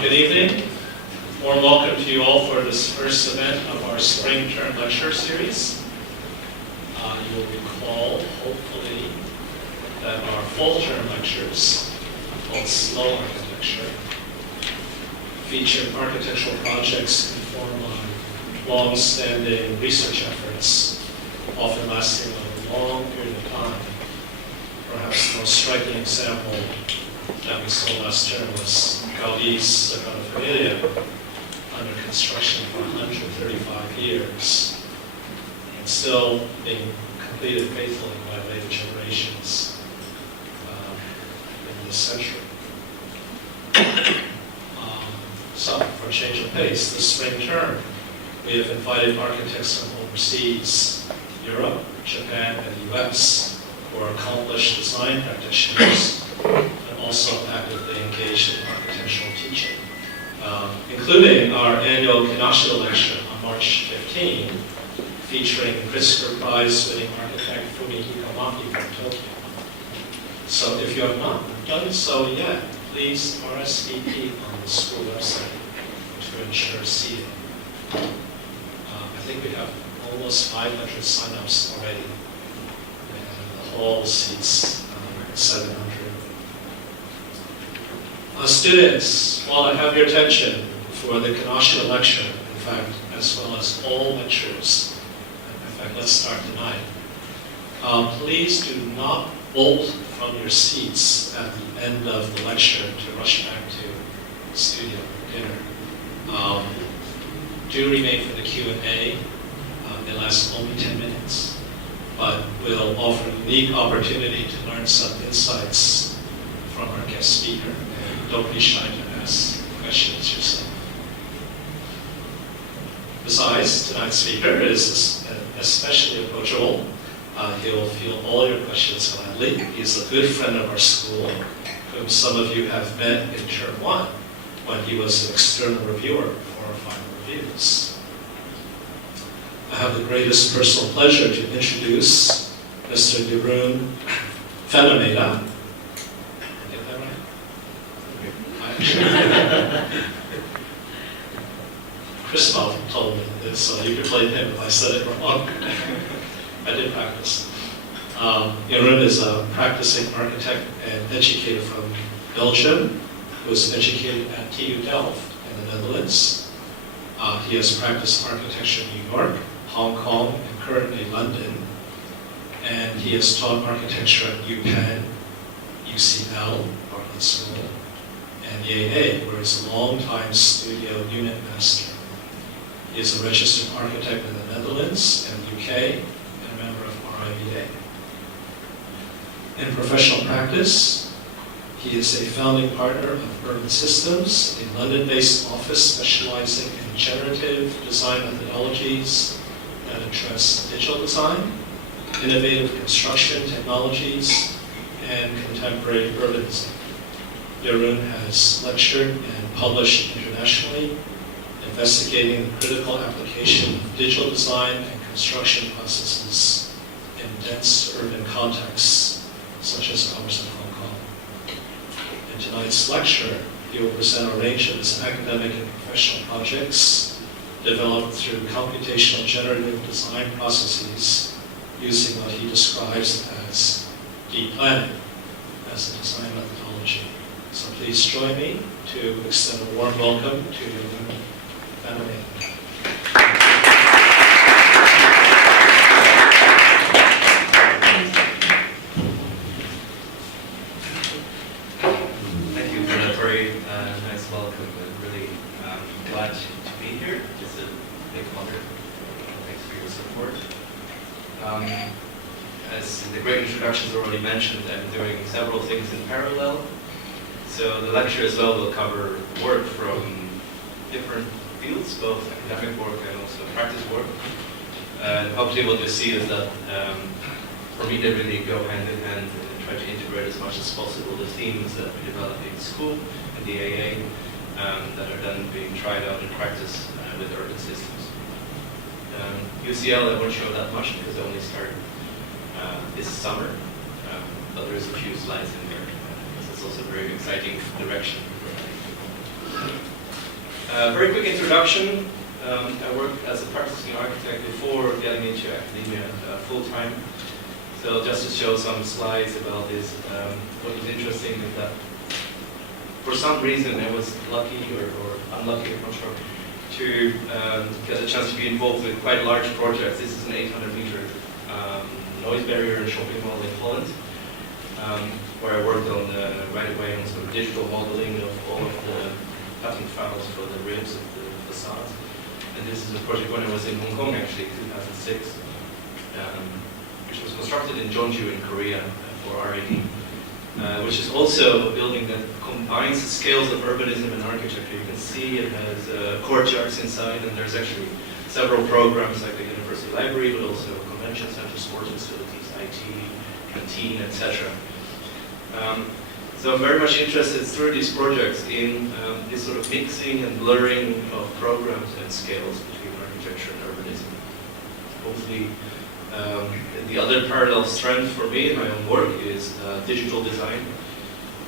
Good evening. Warm welcome to you all for this first event of our spring term lecture series. You will recall, hopefully, that our fall term lectures, called Slow Architecture, feature architectural projects informed on long-standing research efforts, often lasting a long period of time. Perhaps the most striking example that we saw last term was Gaudi's Sagrada Familia, under construction for 135 years, and still being completed faithfully by later generations in this century. So, for a change of pace, this spring term, we have invited architects from overseas, Europe, Japan, and the US, who are accomplished design practitioners, and also actively engaged in architectural teaching, including our annual Kinoshita lecture on March 15, featuring Pritzker Prize-winning architect Fumihiko Maki from Tokyo. So if you have not done so yet, please RSVP on the school website to ensure seating. I think we have almost 500 signups already, and the hall seats 700. Students, while I have your attention for the Kinoshita lecture, in fact, as well as all lectures, in fact, let's start tonight. Please do not bolt from your seats at the end of the lecture to rush back to the studio for dinner. Do remain for the Q&A. It lasts only 10 minutes, but we'll offer a unique opportunity to learn some insights from our guest speaker. And don't be shy to ask questions yourself. Besides, tonight's speaker is especially approachable. He will field all your questions gladly. He's a good friend of our school, whom some of you have met in term 1 when he was an external reviewer for our final reviews. I have the greatest personal pleasure to introduce Mr. Jeroen van Ameide. Did I get that right? Christoph told me this, so you could blame him if I said it wrong. I did practice. Jeroen is a practicing architect and educator from Belgium, who was educated at TU Delft in the Netherlands. He has practiced architecture in New York, Hong Kong, and currently London. And he has taught architecture at UPenn, UCL, Bartlett School, and Yale, where he's a long-time studio unit master. He is a registered architect in the Netherlands and UK, and a member of Ameide. In professional practice, he is a founding partner of Urban Systems, a London-based office specializing in generative design methodologies that address digital design, innovative construction technologies, and contemporary urban design. Jeroen has lectured and published internationally, investigating the critical application of digital design and construction processes in dense urban contexts, such as ours in Hong Kong. In tonight's lecture, he will present a range of his academic and professional projects developed through computational generative design processes using what he describes as deep planning as a design methodology. So please join me to extend a warm welcome to Jeroen van Ameide. Thank you for that very nice welcome. I'm really glad to be here. It's a big honor. Thanks for your support. As the great introductions already mentioned, I'm doing several things in parallel. So the lecture as well will cover work from different fields, both academic work and also practice work. And hopefully what you'll see is that for me they really go hand in hand and try to integrate as much as possible the themes that we develop in school and the AA that are then being tried out in practice with urban systems. UCL I won't show that much because I only started this summer, but there's a few slides in there because it's also a very exciting direction. Very quick introduction. I worked as a practicing architect before getting into academia full-time. So just to show some slides about this, what was interesting is that for some reason I was lucky or unlucky, I'm not sure, to get a chance to be involved with quite large projects. This is an 800-meter noise barrier and shopping mall in Holland, where I worked on right away on some digital modeling of all of the cutting files for the ribs of the facade. And this is a project when I was in Hong Kong, actually, 2006, which was constructed in Jeonju in Korea for RAD, which is also a building that combines the scales of urbanism and architecture. You can see it has courtyards inside, and there's actually several programs like the University Library, but also convention center, sports facilities, IT, canteen, etc. So I'm very much interested through these projects in this sort of mixing and blurring of programs and scales between architecture and urbanism. Hopefully, the other parallel strength for me in my own work is digital design,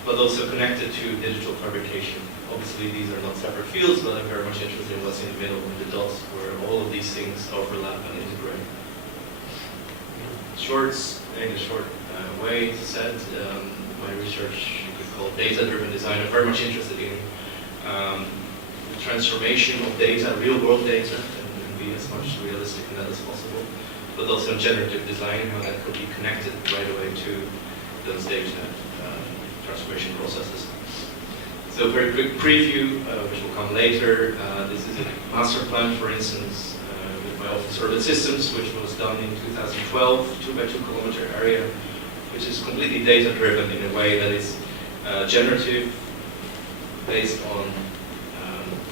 but also connected to digital fabrication. Obviously, these are not separate fields, but I'm very much interested in what's in the middle, in the dots, where all of these things overlap and integrate. In a short way, as I said, my research you could call data-driven design. I'm very much interested in the transformation of data, real-world data, and be as much realistic in that as possible, but also in generative design, how that could be connected right away to those data transformation processes. So a very quick preview, which will come later. This is a master plan, for instance, with my office urban systems, which was done in 2012, 2 by 2 kilometer area, which is completely data-driven in a way that is generative, based on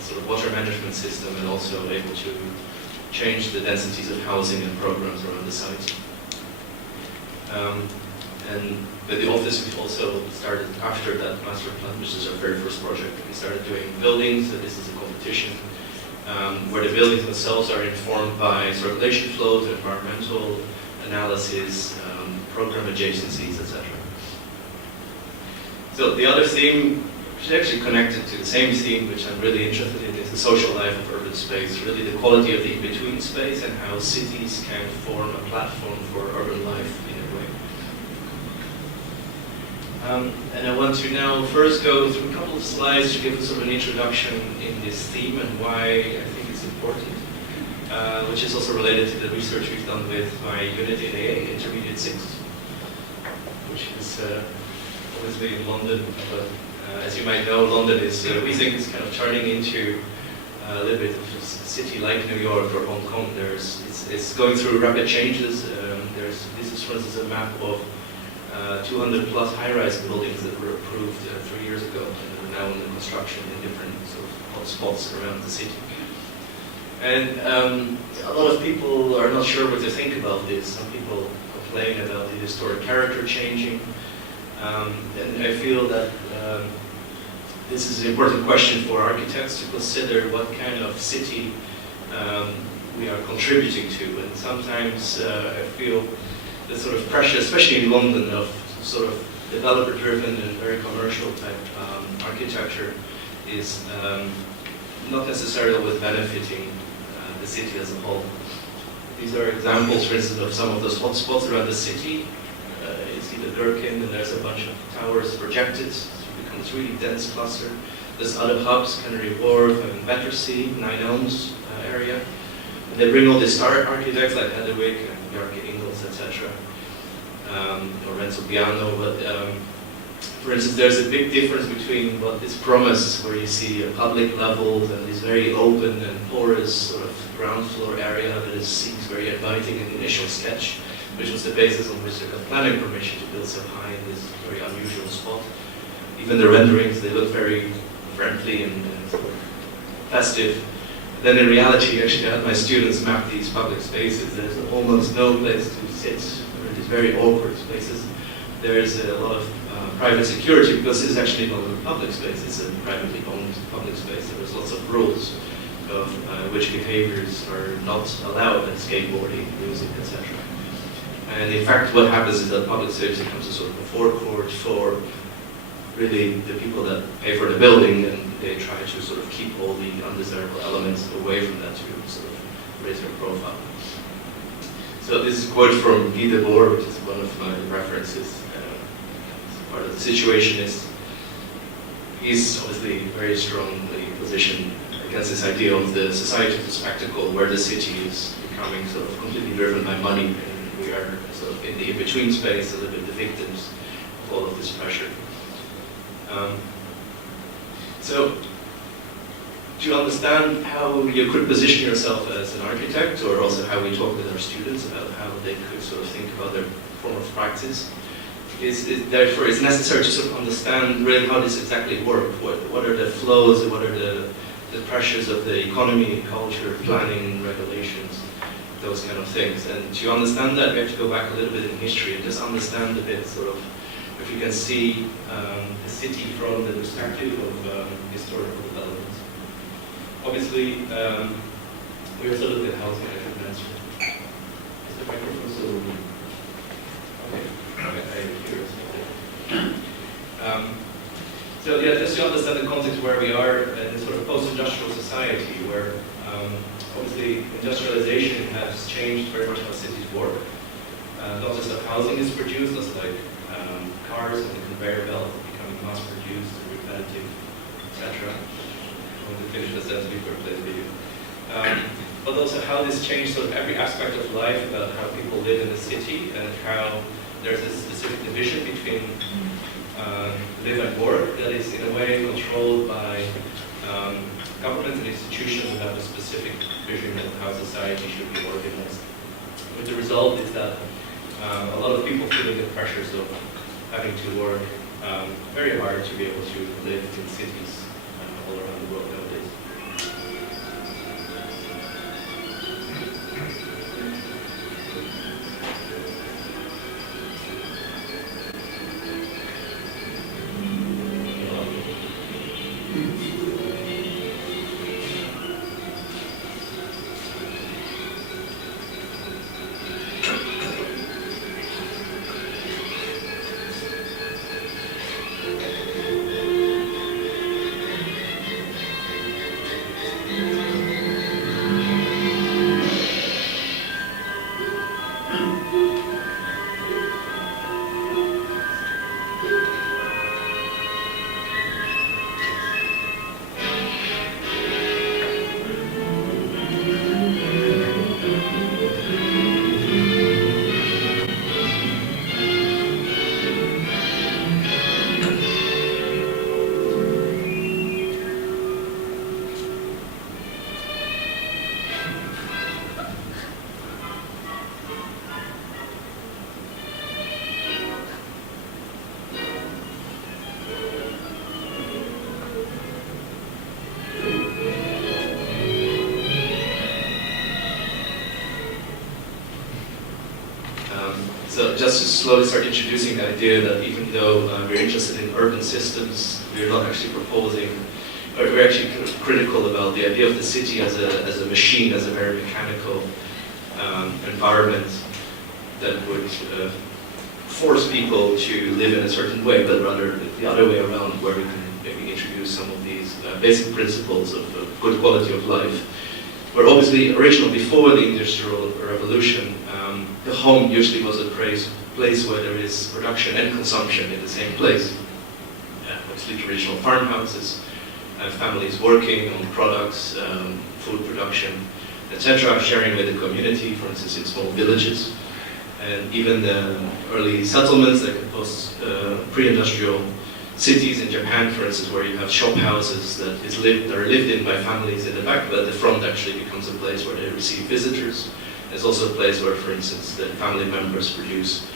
sort of water management system, and also able to change the densities of housing and programs around the site. And with the office, we also started after that master plan, which is our very first project. We started doing buildings, so this is a competition where the buildings themselves are informed by circulation flows, environmental analysis, program adjacencies, etc. So the other theme, which is actually connected to the same theme, which I'm really interested in, is the social life of urban space, really the quality of the in-between space and how cities can form a platform for urban life in a way. And I want to now first go through a couple of slides to give us sort of an introduction in this theme and why I think it's important, which is also related to the research we've done with my unit in AA, Intermediate 6, which is obviously in London, but as you might know, London is, we think, is kind of turning into a little bit of a city like New York or Hong Kong. It's going through rapid changes. This is, for instance, a map of 200 plus high-rise buildings that were approved 3 years ago and are now under construction in different sort of hot spots around the city. And a lot of people are not sure what to think about this. Some people complain about the historic character changing. And I feel that this is an important question for architects to consider what kind of city we are contributing to. And sometimes I feel the sort of pressure, especially in London, of sort of developer-driven and very commercial type architecture is not necessarily always benefiting the city as a whole. These are examples, for instance, of some of those hotspots around the city. You see the Gherkin, and there's a bunch of towers projected, so it becomes a really dense cluster. There's other hubs, Canary Wharf and Battersea, Nine Elms area. And they bring all these star architects like Hedwig and Bjarke Ingels, etc. Or Renzo Piano, but for instance, there's a big difference between what this promise, where you see a public level and this very open and porous sort of ground floor area that seems very inviting in the initial sketch, which was the basis on which they got planning permission to build so high in this very unusual spot. Even the renderings, they look very friendly and sort of festive. Then in reality, actually, I had my students map these public spaces. There's almost no place to sit. There are these very awkward spaces. There's a lot of private security, because this is actually not a public space. It's a privately owned public space. So there's lots of rules of which behaviors are not allowed, like skateboarding, music, etc. And in fact, what happens is that public space becomes a sort of a forecourt for really the people that pay for the building, and they try to sort of keep all the undesirable elements away from that to sort of raise their profile. So this is a quote from Guy Debord, which is one of my references. Part of the situation is he's obviously very strongly positioned against this idea of the society of the spectacle, where the city is becoming sort of completely driven by money, and we are sort of in the in-between space, a little bit the victims of all of this pressure. So, to understand how you could position yourself as an architect, or also how we talk with our students about how they could sort of think about their form of practice, therefore it's necessary to sort of understand really how this exactly works. What are the flows, what are the pressures of the economy, culture, planning, regulations, those kind of things. And to understand that, we have to go back a little bit in history and just understand a bit sort of, if you can see the city from the perspective of historical development. Obviously, we also look at housing management. Is the microphone still? Okay. I hear it. So yeah, just to understand the context where we are in this sort of post-industrial society, where obviously industrialization has changed very much how cities work. Not just how housing is produced, just like cars and the conveyor belt becoming mass-produced and repetitive, etc. I want to finish the sentence before I play the video. But also how this changed sort of every aspect of life, about how people live in the city, and how there's a specific division between live and work that is in a way controlled by governments and institutions that have a specific vision of how society should be organized. But the result is that a lot of people feeling the pressures of having to work very hard to be able to live in cities all around the world nowadays. So just to slowly start introducing the idea that even though we're interested in urban systems, we're not actually proposing, or we're actually critical about the idea of the city as a machine, as a very mechanical environment that would force people to live in a certain way, but rather the other way around, where we can maybe introduce some of these basic principles of good quality of life. Where obviously original before the Industrial Revolution, the home usually was a place where there is production and consumption in the same place. Obviously traditional farmhouses, families working on products, food production, etc., sharing with the community, for instance in small villages. And even the early settlements, like post pre-industrial cities in Japan, for instance, where you have shop houses that are lived in by families in the back, but the front actually becomes a place where they receive visitors. There's also a place where, for instance, the family members produce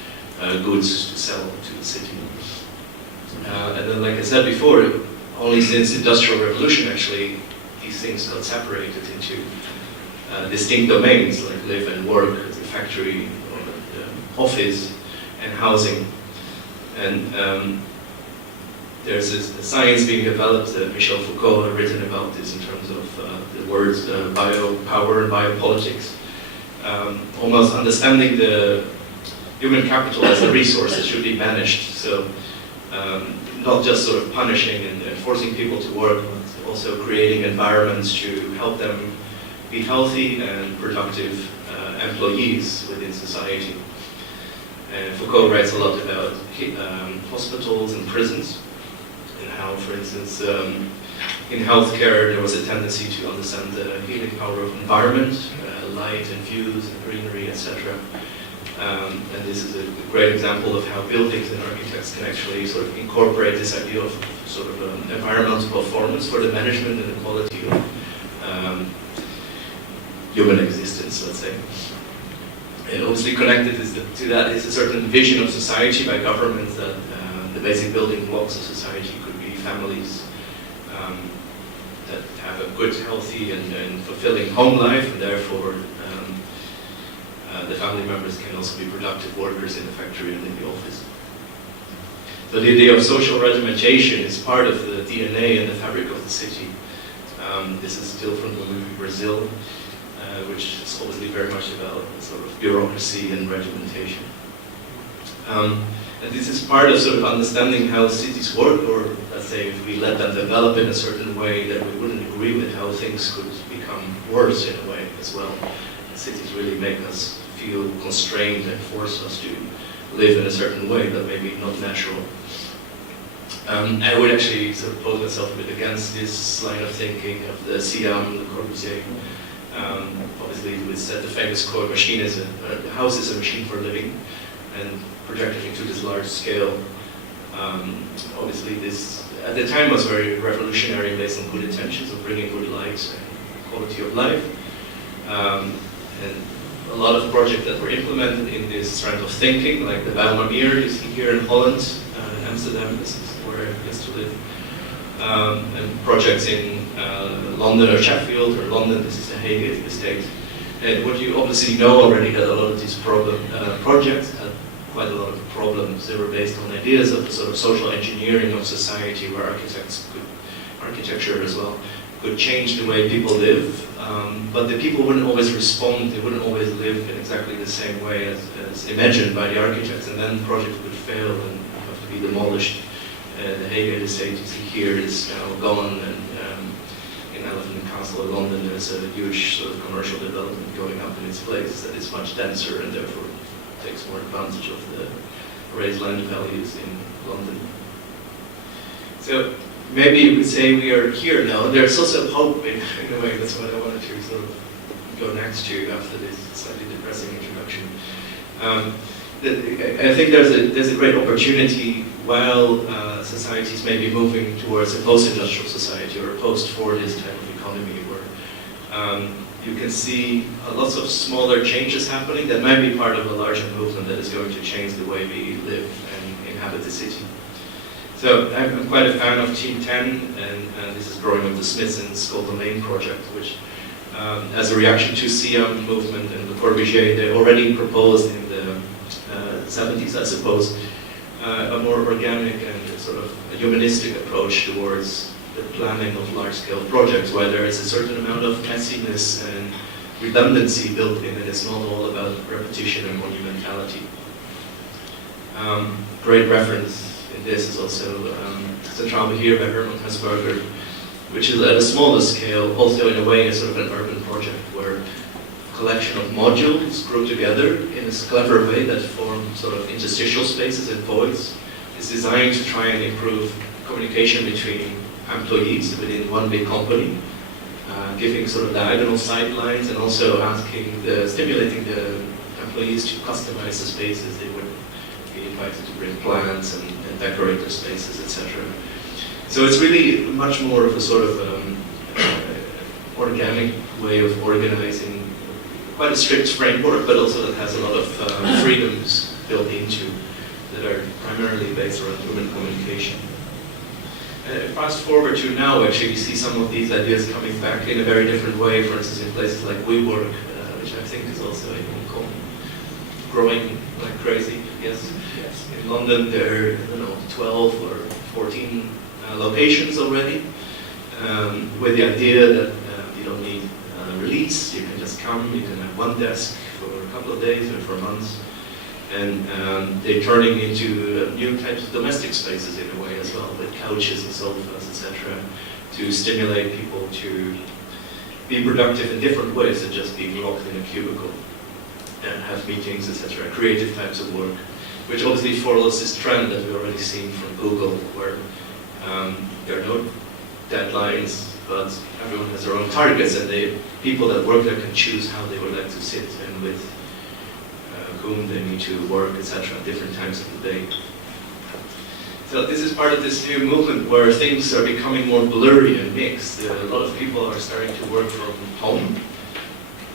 goods to sell to the city. And then, like I said before, only since the Industrial Revolution, actually, these things got separated into distinct domains, like live and work, the factory, or the office, and housing. And there's this science being developed, Michel Foucault had written about this in terms of the words biopower and biopolitics. Almost understanding the human capital as a resource that should be managed. So not just sort of punishing and forcing people to work, but also creating environments to help them be healthy and productive employees within society. And Foucault writes a lot about hospitals and prisons, and how, for instance, in healthcare there was a tendency to understand the healing power of environment, light and views and greenery, etc. And this is a great example of how buildings and architects can actually sort of incorporate this idea of sort of environmental performance for the management and the quality of human existence, let's say. And obviously connected to that is a certain vision of society by governments that the basic building blocks of society could be families that have a good, healthy and fulfilling home life, and therefore the family members can also be productive workers in the factory and in the office. So the idea of social regimentation is part of the DNA and the fabric of the city. This is still from the movie Brazil, which is obviously very much about sort of bureaucracy and regimentation. And this is part of sort of understanding how cities work, or let's say if we let them develop in a certain way, that we wouldn't agree with how things could become worse in a way as well. Cities really make us feel constrained and force us to live in a certain way that may be not natural. I would actually sort of pose myself a bit against this line of thinking of the Siam, the Corbusier. Obviously, it said the famous quote, "A house is a machine for living," and projected into this large scale. Obviously, this at the time was very revolutionary, based on good intentions of bringing good light and quality of life. And a lot of projects that were implemented in this strand of thinking, like the Bijlmermeer you see here in Holland, in Amsterdam, this is where I used to live. And projects in London or Sheffield or London, this is the CUHK estate. And what you obviously know already, that a lot of these projects had quite a lot of problems. They were based on ideas of sort of social engineering of society, where architecture as well, could change the way people live. But the people wouldn't always respond, they wouldn't always live in exactly the same way as imagined by the architects, and then the project would fail and have to be demolished. The CUHK estate you see here is now gone, and in Elephant and Castle in London there's a huge sort of commercial development going up in its place that is much denser and therefore takes more advantage of the raised land values in London. So maybe you could say we are here now. There's also hope in a way. That's what I wanted to sort of go next to after this slightly depressing introduction. I think there's a great opportunity while societies may be moving towards a post-industrial society or a post-Fordist type of economy, where you can see lots of smaller changes happening that might be part of a larger movement that is going to change the way we live and inhabit the city. So I'm quite a fan of Team 10, and this is growing up the Smithson's Gold Domain project, which as a reaction to Siam movement and Le Corbusier, they already proposed in the 70s, I suppose, a more organic and sort of a humanistic approach towards the planning of large-scale projects, where there is a certain amount of messiness and redundancy built in, and it's not all about repetition and monumentality. Great reference in this is also Zentrale Beheer by Hermann Hesberger, which is at a smaller scale, also in a way a sort of an urban project, where a collection of modules grow together in a clever way that form sort of interstitial spaces and voids. It's designed to try and improve communication between employees within one big company, giving sort of diagonal sidelines, and also stimulating the employees to customize the spaces. They would be invited to bring plants and decorate their spaces, etc. So it's really much more of a sort of organic way of organizing, quite a strict framework, but also that has a lot of freedoms built into, that are primarily based around human communication. Fast forward to now, actually, you see some of these ideas coming back in a very different way, for instance, in places like WeWork, which I think is also in Hong Kong, growing like crazy, yes. In London, there are, 12 or 14 locations already, with the idea that you don't need a release, you can just come, you can have one desk for a couple of days or for months, And they're turning into new types of domestic spaces in a way as well, with couches and sofas, etc., to stimulate people to be productive in different ways than just being locked in a cubicle and have meetings, etc., creative types of work, which obviously follows this trend that we've already seen from Google, where there are no deadlines, but everyone has their own targets, and people that work there can choose how they would like to sit and with whom they need to work, etc., at different times of the day. So this is part of this new movement where things are becoming more blurry and mixed. A lot of people are starting to work from home,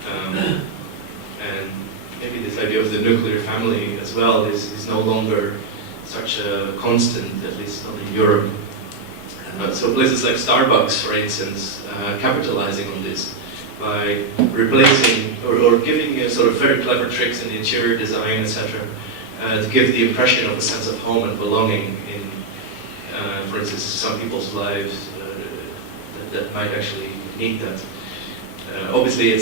and maybe this idea of the nuclear family as well is no longer such a constant, at least not in Europe. So places like Starbucks, for instance, capitalizing on this by replacing or giving sort of very clever tricks in the interior design, etc., to give the impression of a sense of home and belonging in, for instance, some people's lives that might actually need that. Obviously,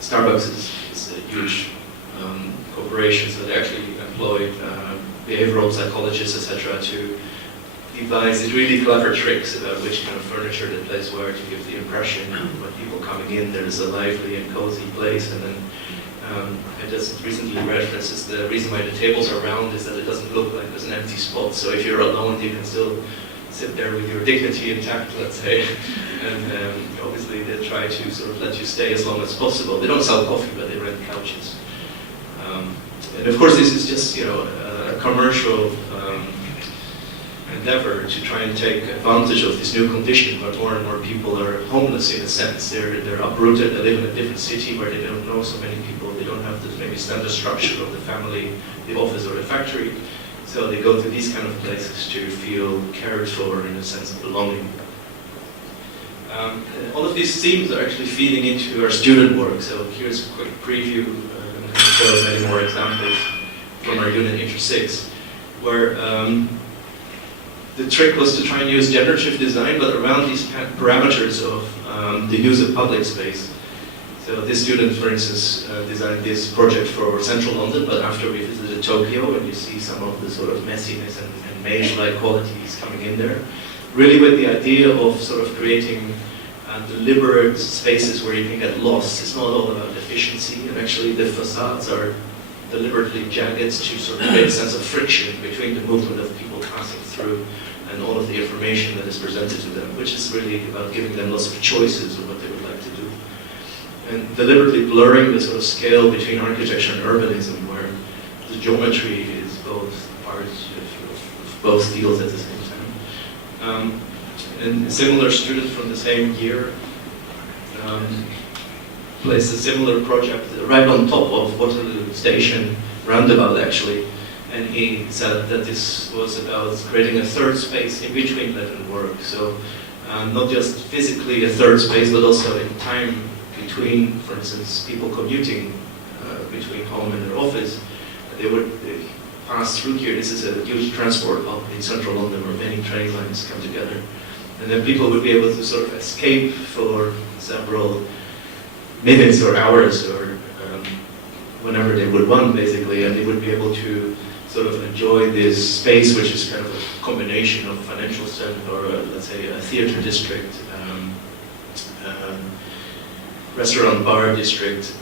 Starbucks is a huge corporation, so they actually employ behavioral psychologists, etc., to devise these really clever tricks about which kind of furniture they place where to give the impression when people coming in there is a lively and cozy place. And then I just recently read, for instance, the reason why the tables are round is that it doesn't look like there's an empty spot. So if you're alone, you can still sit there with your dignity intact, let's say. And obviously they try to sort of let you stay as long as possible. They don't sell coffee, but they rent couches. And of course, this is just a commercial endeavor to try and take advantage of this new condition where more and more people are homeless in a sense. They're uprooted, they live in a different city where they don't know so many people, they don't have the maybe standard structure of the family, the office or the factory. So they go to these kind of places to feel cared for in a sense of belonging. All of these themes are actually feeding into our student work. So here's a quick preview. I'm going to show many more examples from our unit Intro 6, where the trick was to try and use generative design, but around these parameters of the use of public space. So this student, for instance, designed this project for central London, but after we visited Tokyo, and you see some of the sort of messiness and maze-like qualities coming in there, really with the idea of sort of creating deliberate spaces where you can get lost. It's not all about efficiency, and actually the facades are deliberately jagged to sort of create a sense of friction between the movement of people passing through and all of the information that is presented to them, which is really about giving them lots of choices of what they would like to do. And deliberately blurring the sort of scale between architecture and urbanism, where the geometry is both parts of both fields at the same time. And a similar student from the same year placed a similar project right on top of Waterloo Station roundabout, actually. And he said that this was about creating a third space in between live and work. So not just physically a third space, but also in time between, for instance, people commuting between home and their office. They would pass through here. This is a huge transport hub in central London where many train lines come together. And then people would be able to sort of escape for several minutes or hours or whenever they would want, basically, and they would be able to sort of enjoy this space, which is kind of a combination of financial center or let's say a theater district, restaurant bar district,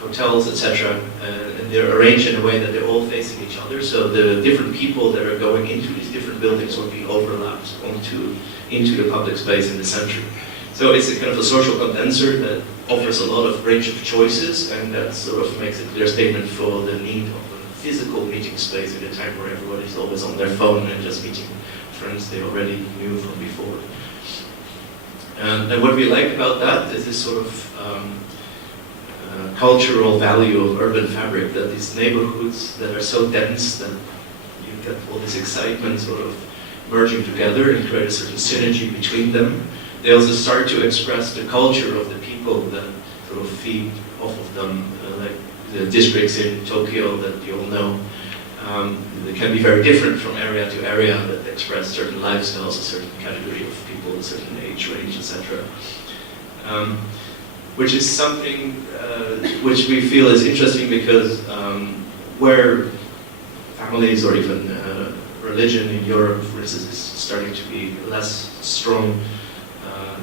hotels, etc. And they're arranged in a way that they're all facing each other, so the different people that are going into these different buildings will be overlapped into the public space in the center. So it's a kind of a social condenser that offers a lot of range of choices, and that sort of makes a clear statement for the need of a physical meeting space at a time where everybody's always on their phone and just meeting friends they already knew from before. And what we like about that is this sort of cultural value of urban fabric, that these neighborhoods that are so dense that you get all this excitement sort of merging together and create a certain synergy between them. They also start to express the culture of the people that sort of feed off of them, like the districts in Tokyo that you all know. They can be very different from area to area, but they express certain lifestyles, a certain category of people, a certain age range, etc. Which is something which we feel is interesting because where families or even religion in Europe, for instance, is starting to be less strong,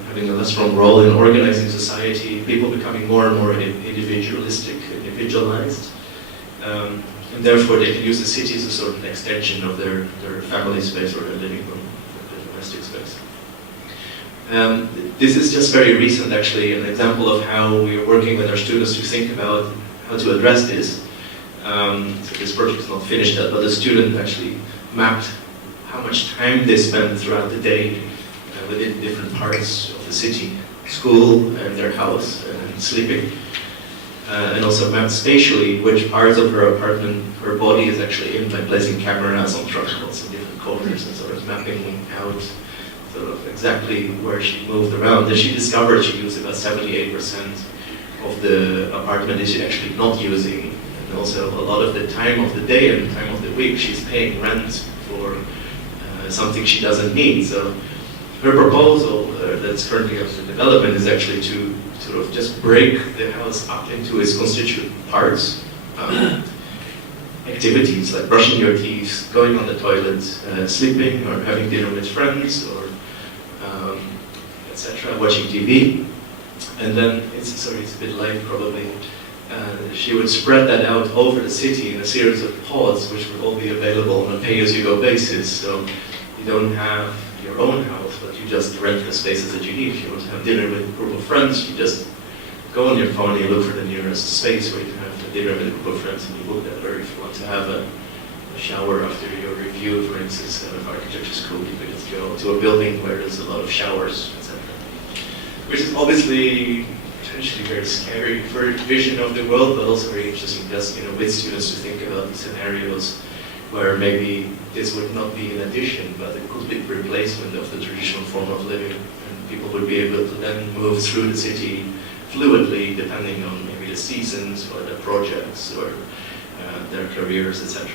having a less strong role in organizing society, people becoming more and more individualistic, individualized, and therefore they can use the city as a sort of an extension of their family space or their living room, their domestic space. This is just very recent, actually, an example of how we are working with our students to think about how to address this. So this project is not finished yet, but the student actually mapped how much time they spend throughout the day within different parts of the city, school and their house and sleeping. And also mapped spatially which parts of her apartment her body is actually in by placing cameras on truckloads in different corners and sort of mapping out sort of exactly where she moved around. And she discovered she used about 78% of the apartment is she actually not using. And also a lot of the time of the day and the time of the week she's paying rent for something she doesn't need. So her proposal that's currently under development is actually to sort of just break the house up into its constituent parts. Activities like brushing your teeth, going on the toilet, sleeping or having dinner with friends or etc., watching TV. And then, it's a bit light probably, she would spread that out over the city in a series of pods which would all be available on a pay-as-you-go basis. So you don't have your own house, but you just rent the spaces that you need. If you want to have dinner with a group of friends, you just go on your phone and you look for the nearest space where you can have dinner with a group of friends and you book that. Or if you want to have a shower after your review, for instance, of architecture school, you can just go to a building where there's a lot of showers, etc. Which is obviously potentially very scary for vision of the world, but also very interesting just with students to think about these scenarios where maybe this would not be an addition, but a complete replacement of the traditional form of living. And people would be able to then move through the city fluidly, depending on maybe the seasons or the projects or their careers, etc.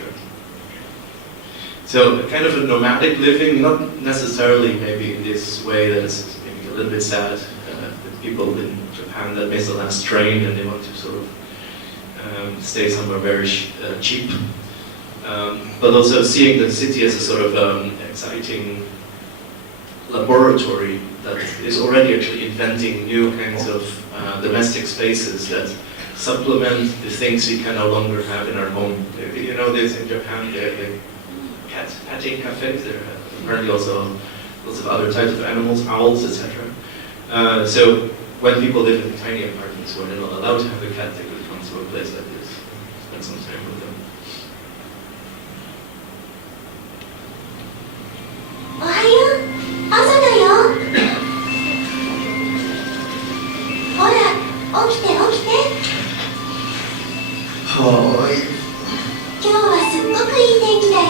So kind of a nomadic living, not necessarily maybe in this way that is maybe a little bit sad. The people in Japan that may still have strain and they want to sort of stay somewhere very cheap. But also seeing the city as a sort of exciting laboratory that is already actually inventing new kinds of domestic spaces that supplement the things we can no longer have in our home. You know this in Japan, the petting cafes, there are apparently also lots of other types of animals, owls, etc. So when people live in tiny apartments where they're not allowed to have a cat, they could come to a place like this, spend some time with them. おはよう、朝だよ。ほら、起きて起きて。はーい。今日はすっごくいい天気だよ。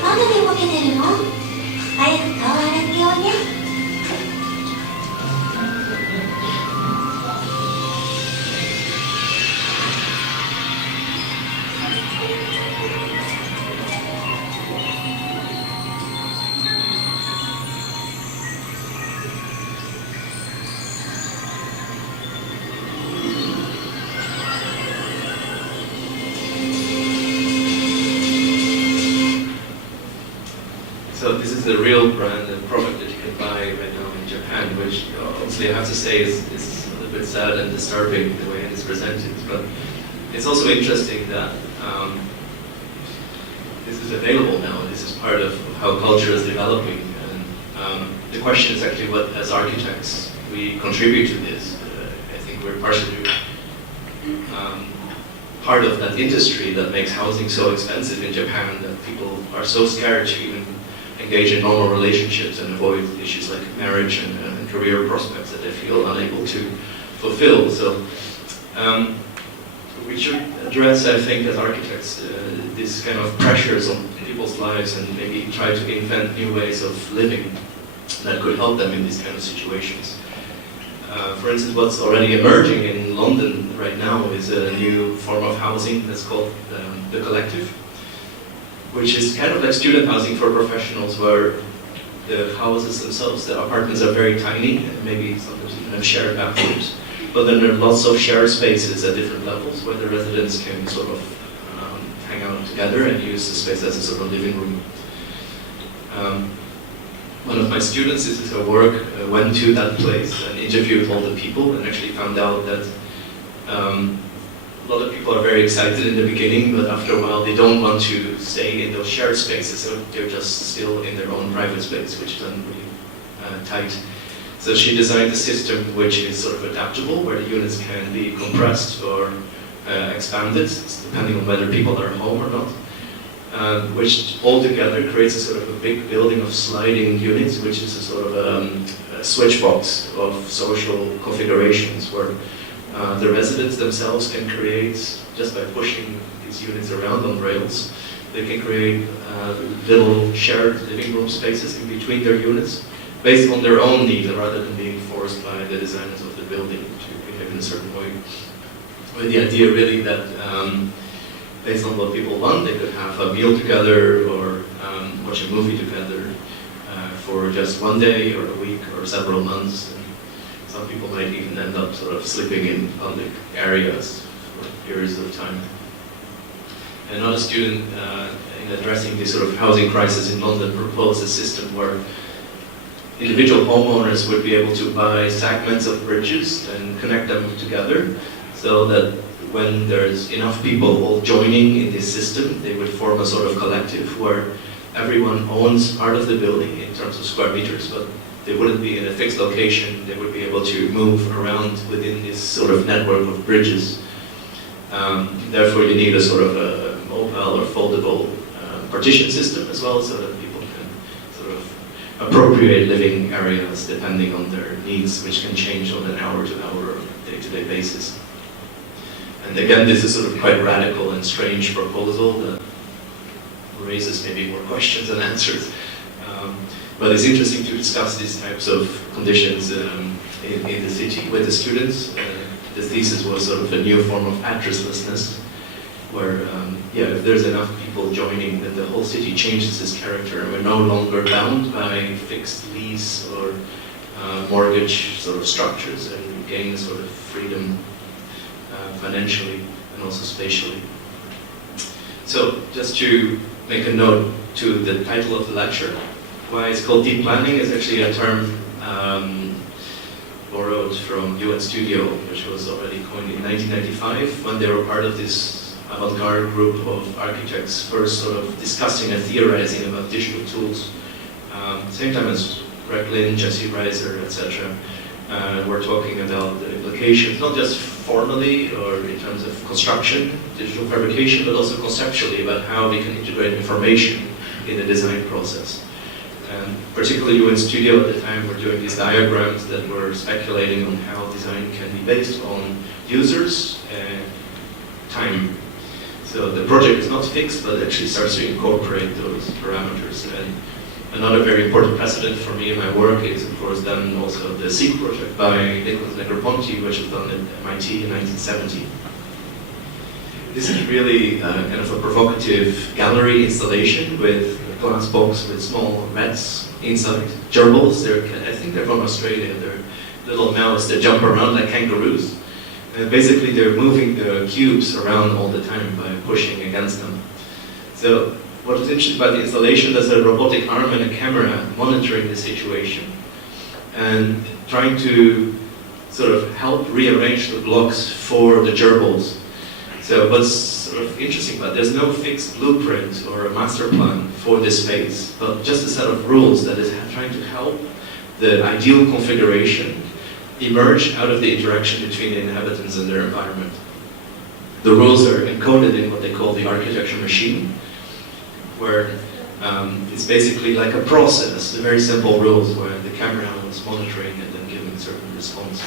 まだ寝ぼけてるの？早く顔洗っておいで。So this is a real brand and product that you can buy right now in Japan, which obviously I have to say is a little bit sad and disturbing the way it is presented. But it's also interesting that this is available now. This is part of how culture is developing. And the question is actually what, as architects, we contribute to this. I think we're partially part of that industry that makes housing so expensive in Japan that people are so scared to even engage in normal relationships and avoid issues like marriage and career prospects that they feel unable to fulfill. So we should address, I think, as architects, these kind of pressures on people's lives and maybe try to invent new ways of living that could help them in these kind of situations. For instance, what's already emerging in London right now is a new form of housing that's called the collective, which is kind of like student housing for professionals where the houses themselves, the apartments are very tiny, and maybe sometimes even have shared bathrooms. But then there are lots of shared spaces at different levels where the residents can sort of hang out together and use the space as a sort of living room. One of my students, this is her work, went to that place and interviewed all the people and actually found out that a lot of people are very excited in the beginning, but after a while they don't want to stay in those shared spaces, so they're just still in their own private space, which is then really tight. So she designed a system which is sort of adaptable, where the units can be compressed or expanded, depending on whether people are home or not. Which altogether creates a sort of a big building of sliding units, which is a sort of a switch box of social configurations where the residents themselves can create, just by pushing these units around on rails, they can create little shared living room spaces in between their units, based on their own needs rather than being forced by the designers of the building to behave in a certain way. With the idea really that based on what people want, they could have a meal together or watch a movie together for just one day or a week or several months. And some people might even end up sort of sleeping in public areas for periods of time. Another student, in addressing this sort of housing crisis in London, proposed a system where individual homeowners would be able to buy segments of bridges and connect them together, so that when there's enough people all joining in this system, they would form a sort of collective where everyone owns part of the building in terms of square meters, but they wouldn't be in a fixed location. They would be able to move around within this sort of network of bridges. Therefore, you need a sort of a mobile or foldable partition system as well, so that people can sort of appropriate living areas depending on their needs, which can change on an hour-to-hour or day-to-day basis. And again, this is sort of quite radical and strange proposal that raises maybe more questions than answers. But it's interesting to discuss these types of conditions in the city with the students. The thesis was sort of a new form of addresslessness, where if there's enough people joining, then the whole city changes its character, and we're no longer bound by fixed lease or mortgage sort of structures, and we gain a sort of freedom financially and also spatially. So just to make a note to the title of the lecture, why it's called deep planning is actually a term borrowed from UN Studio, which was already coined in 1995 when they were part of this avant-garde group of architects first sort of discussing and theorizing about digital tools. Same time as Greg Lynn, Jesse Reiser, etc. We're talking about the implications, not just formally or in terms of construction, digital fabrication, but also conceptually about how we can integrate information in the design process. And particularly UN Studio at the time were doing these diagrams that were speculating on how design can be based on users and time. So the project is not fixed, but it actually starts to incorporate those parameters. And another very important precedent for me in my work is, of course, then also the CUHK project by Nicholas Negroponte, which was done at MIT in 1970. This is really kind of a provocative gallery installation with a glass box with small rats inside. Gerbils, I think they're from Australia. They're little mouse that jump around like kangaroos. And basically, they're moving the cubes around all the time by pushing against them. So what is interesting about the installation, there's a robotic arm and a camera monitoring the situation and trying to sort of help rearrange the blocks for the gerbils. So what's sort of interesting about there's no fixed blueprint or a master plan for this space, but just a set of rules that is trying to help the ideal configuration emerge out of the interaction between the inhabitants and their environment. The rules are encoded in what they call the architecture machine, where it's basically like a process, very simple rules where the camera was monitoring and then giving a certain response.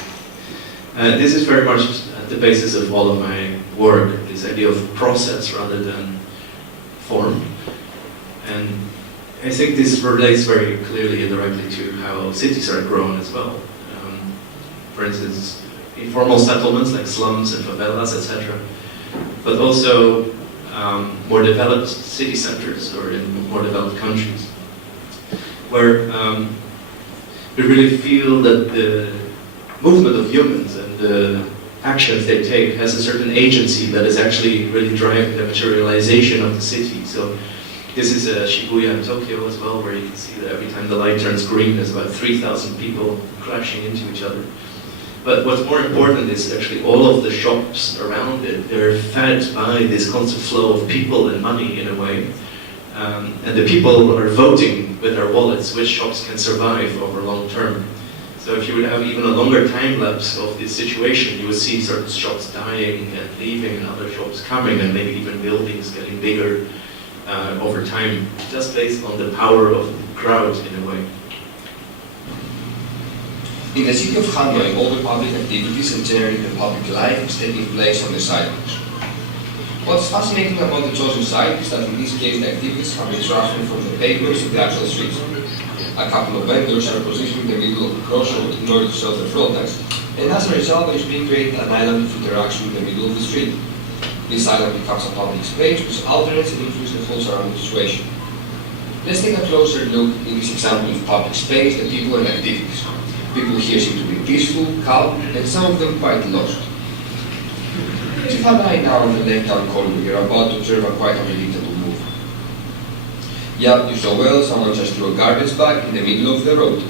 This is very much at the basis of all of my work, this idea of process rather than form. And I think this relates very clearly and directly to how cities are grown as well. For instance, informal settlements like slums and favelas, etc. But also more developed city centers or in more developed countries, where we really feel that the movement of humans and the actions they take has a certain agency that is actually really driving the materialization of the city. So this is Shibuya in Tokyo as well, where you can see that every time the light turns green, there's about 3,000 people crashing into each other. But what's more important is actually all of the shops around it, they're fed by this constant flow of people and money in a way. And the people are voting with their wallets which shops can survive over long term. So if you would have even a longer time lapse of this situation, you would see certain shops dying and leaving and other shops coming and maybe even buildings getting bigger over time, just based on the power of the crowd in a way. In the city of Hanoi, all the public activities and generally the public life is taking place on the sidewalks. What's fascinating about the chosen site is that in this case the activities have been transferred from the pavements to the actual streets. A couple of vendors are positioned in the middle of the crossroad in order to sell their products, and as a result there is being created an island of interaction in the middle of the street. This island becomes a public space which alternates and influences the whole surrounding situation. Let's take a closer look in this example of public space, the people and activities. People here seem to be peaceful, calm, and some of them quite lost. Keep an eye now on the left-hand corner. You're about to observe a quite unpredictable move. Yeah, you saw well, someone just threw a garbage bag in the middle of the road.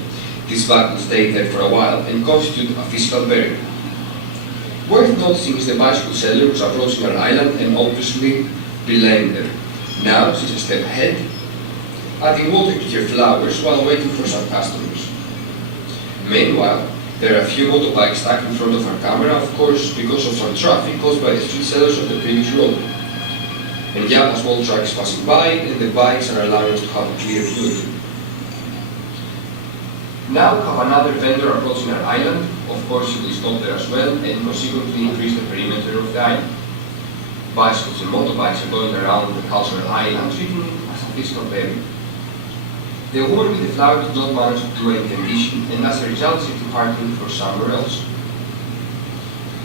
This bag will stay there for a while and constitute a physical barrier. Worth noticing is the bicycle seller who's approaching our island and obviously belaying there. Now she's a step ahead, adding water to her flowers while waiting for some customers. Meanwhile, there are a few motorbikes stuck in front of our camera, of course, because of some traffic caused by the street sellers of the previous road. And yeah, a small truck is passing by, and the bikes are allowing us to have a clear view. Now we have another vendor approaching our island. Of course, he will stop there as well, and consequently increase the perimeter of the island. Bicycles and motorbikes are going around the cultural island, treating it as a physical barrier. The woman with the flower did not manage to do any condition, and as a result, is departing for somewhere else.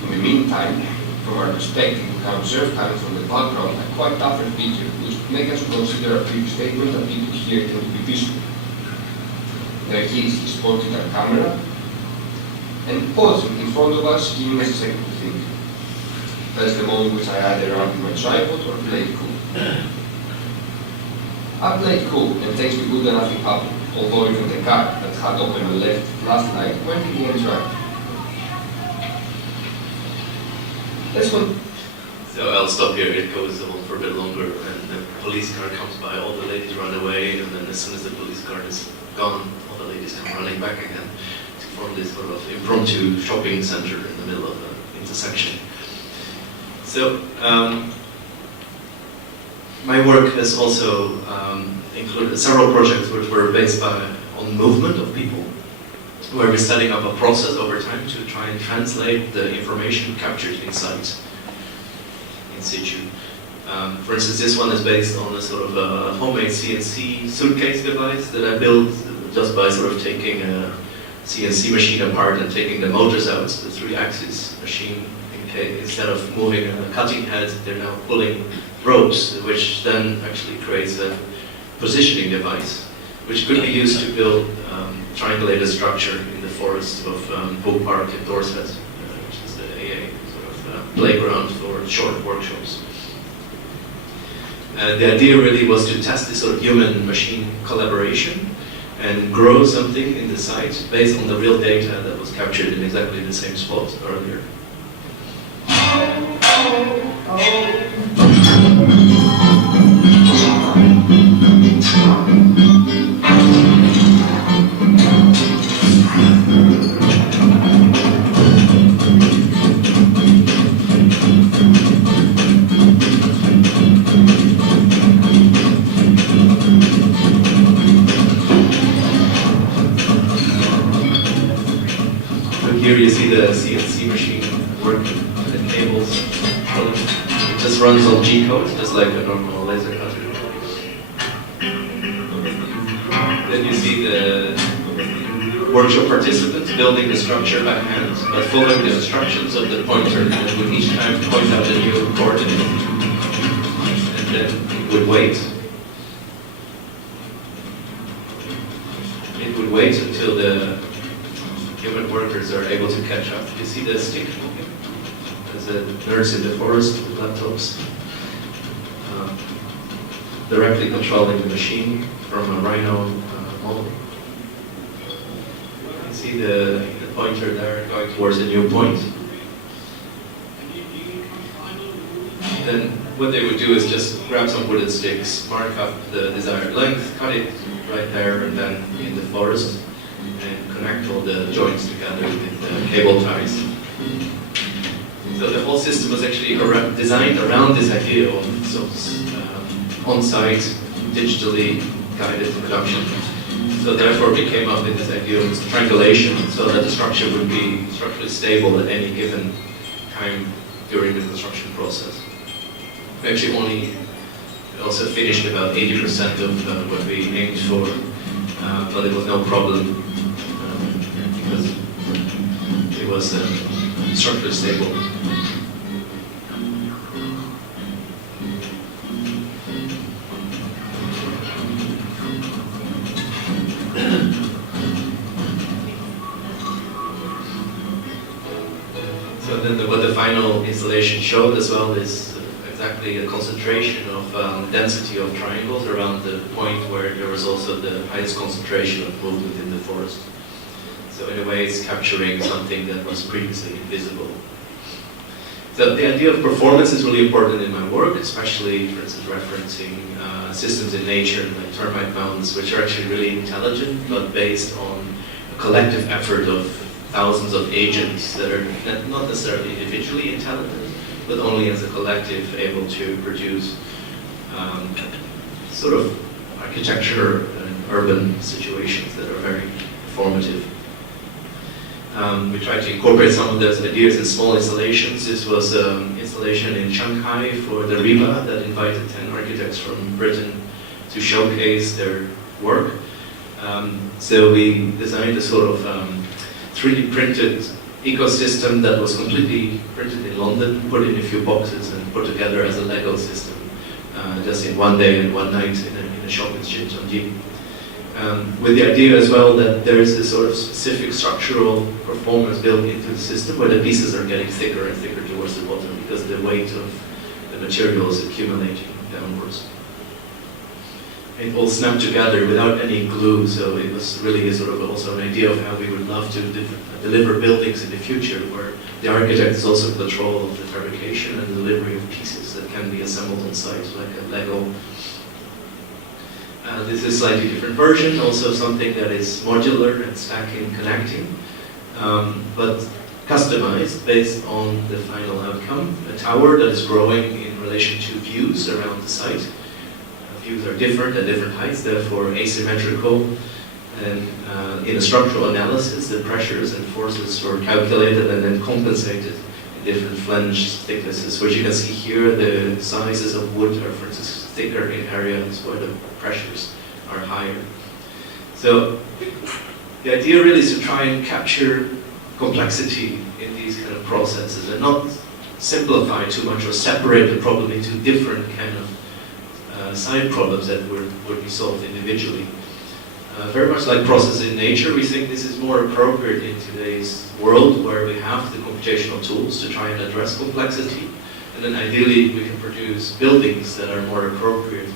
In the meantime, from our perspective, we can observe coming from the background a quite tougher picture, which would make us consider our previous statement that people here tend to be peaceful. There he is, sporting our camera, and pausing in front of us, giving us a second to think. That's the moment which I either argue my tripod or play it cool. I played cool, and thanks to good that nothing happened, although even the car that had opened and left last night went in the end right. Let's go. So I'll stop here, it goes on for a bit longer, and the police car comes by, all the ladies run away, and then as soon as the police car is gone, all the ladies come running back again to form this sort of impromptu shopping center in the middle of the intersection. So, my work has also included several projects which were based on movement of people, where we're setting up a process over time to try and translate the information captured in sight, in situ. For instance, this one is based on a sort of a homemade CNC suitcase device that I built just by sort of taking a CNC machine apart and taking the motors out, the 3-axis machine. Instead of moving a cutting head, they're now pulling ropes, which then actually creates a positioning device, which could be used to build triangulated structure in the forest of Book Park in Dorset, which is a sort of playground for short workshops. The idea really was to test this sort of human-machine collaboration and grow something in the site based on the real data that was captured in exactly the same spot earlier. So here you see the CNC machine working. The cables, it just runs on G-code, just like a normal laser cutter. Then you see the workshop participants building the structure by hand, but following the instructions of the pointer, and would each time point out a new coordinate, and then it would wait. It would wait until the human workers are able to catch see the stick moving? There's a nurse in the forest with laptops. Directly controlling the machine from a Rhino model. You can see the pointer there going towards a new point. Then what they would do is just grab some wooden sticks, mark up the desired length, cut it right there and then in the forest, and connect all the joints together with cable ties. So the whole system was actually designed around this idea of on-site, digitally guided production. So therefore we came up with this idea of triangulation, so that the structure would be structurally stable at any given time during the construction process. We actually only also finished about 80% of what we aimed for, but it was no problem because it was structurally stable. So then what the final installation showed as well is exactly a concentration of density of triangles around the point where there was also the highest concentration of movement in the forest. So in a way it's capturing something that was previously invisible. So the idea of performance is really important in my work, especially, for instance, referencing systems in nature like termite mounds, which are actually really intelligent, but based on a collective effort of thousands of agents that are not necessarily individually intelligent, but only as a collective able to produce sort of architecture and urban situations that are very formative. We tried to incorporate some of those ideas in small installations. This was an installation in Shanghai for the RIBA that invited 10 architects from Britain to showcase their work. So we designed a sort of 3D printed ecosystem that was completely printed in London, put in a few boxes and put together as a Lego system, just in one day and one night in a shop in Xinjiang. With the idea as well that there is this sort of specific structural performance built into the system where the pieces are getting thicker and thicker towards the bottom because the weight of the material is accumulating downwards. It all snapped together without any glue, so it was really a sort of also an idea of how we would love to deliver buildings in the future, where the architect is also in control of the fabrication and delivery of pieces that can be assembled on site, like a Lego. This is a slightly different version, also something that is modular and stacking, connecting, but customized based on the final outcome. A tower that is growing in relation to views around the site. Views are different at different heights, therefore asymmetrical. And in a structural analysis, the pressures and forces were calculated and then compensated in different flange thicknesses, which you can see here. The sizes of wood are, for instance, thicker in areas where the pressures are higher. So the idea really is to try and capture complexity in these kind of processes and not simplify too much or separate the problem into different kind of side problems that would be solved individually. Very much like processes in nature, we think this is more appropriate in today's world where we have the computational tools to try and address complexity. And then ideally we can produce buildings that are more appropriate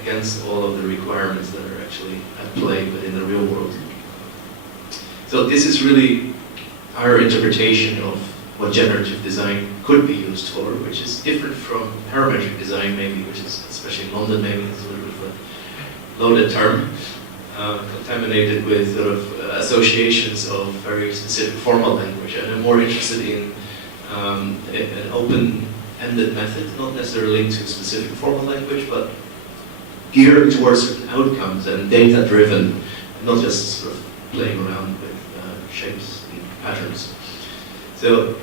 against all of the requirements that are actually at play within the real world. So this is really our interpretation of what generative design could be used for, which is different from parametric design maybe, which is, especially in London maybe, it's a little bit of a loaded term, contaminated with sort of associations of very specific formal language. And I'm more interested in an open-ended method, not necessarily linked to specific formal language, but geared towards certain outcomes and data-driven, not just sort of playing around with shapes and patterns. So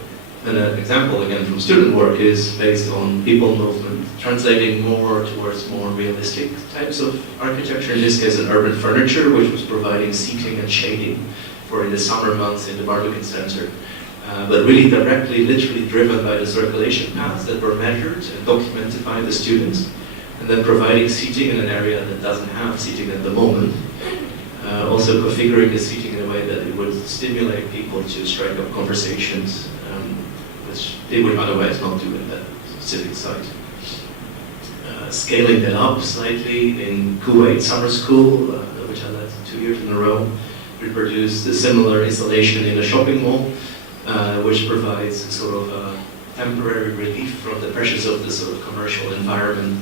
an example, again, from student work is based on people movement, translating more towards more realistic types of architecture, in this case an urban furniture, which was providing seating and shading for in the summer months in the Barbican Center. But really directly, literally driven by the circulation paths that were measured and documented by the students, and then providing seating in an area that doesn't have seating at the moment. Also configuring the seating in a way that it would stimulate people to strike up conversations, which they would otherwise not do in that specific site. Scaling that up slightly in Kuwait Summer School, which I led 2 years in a row, we produced a similar installation in a shopping mall, which provides sort of a temporary relief from the pressures of the sort of commercial environment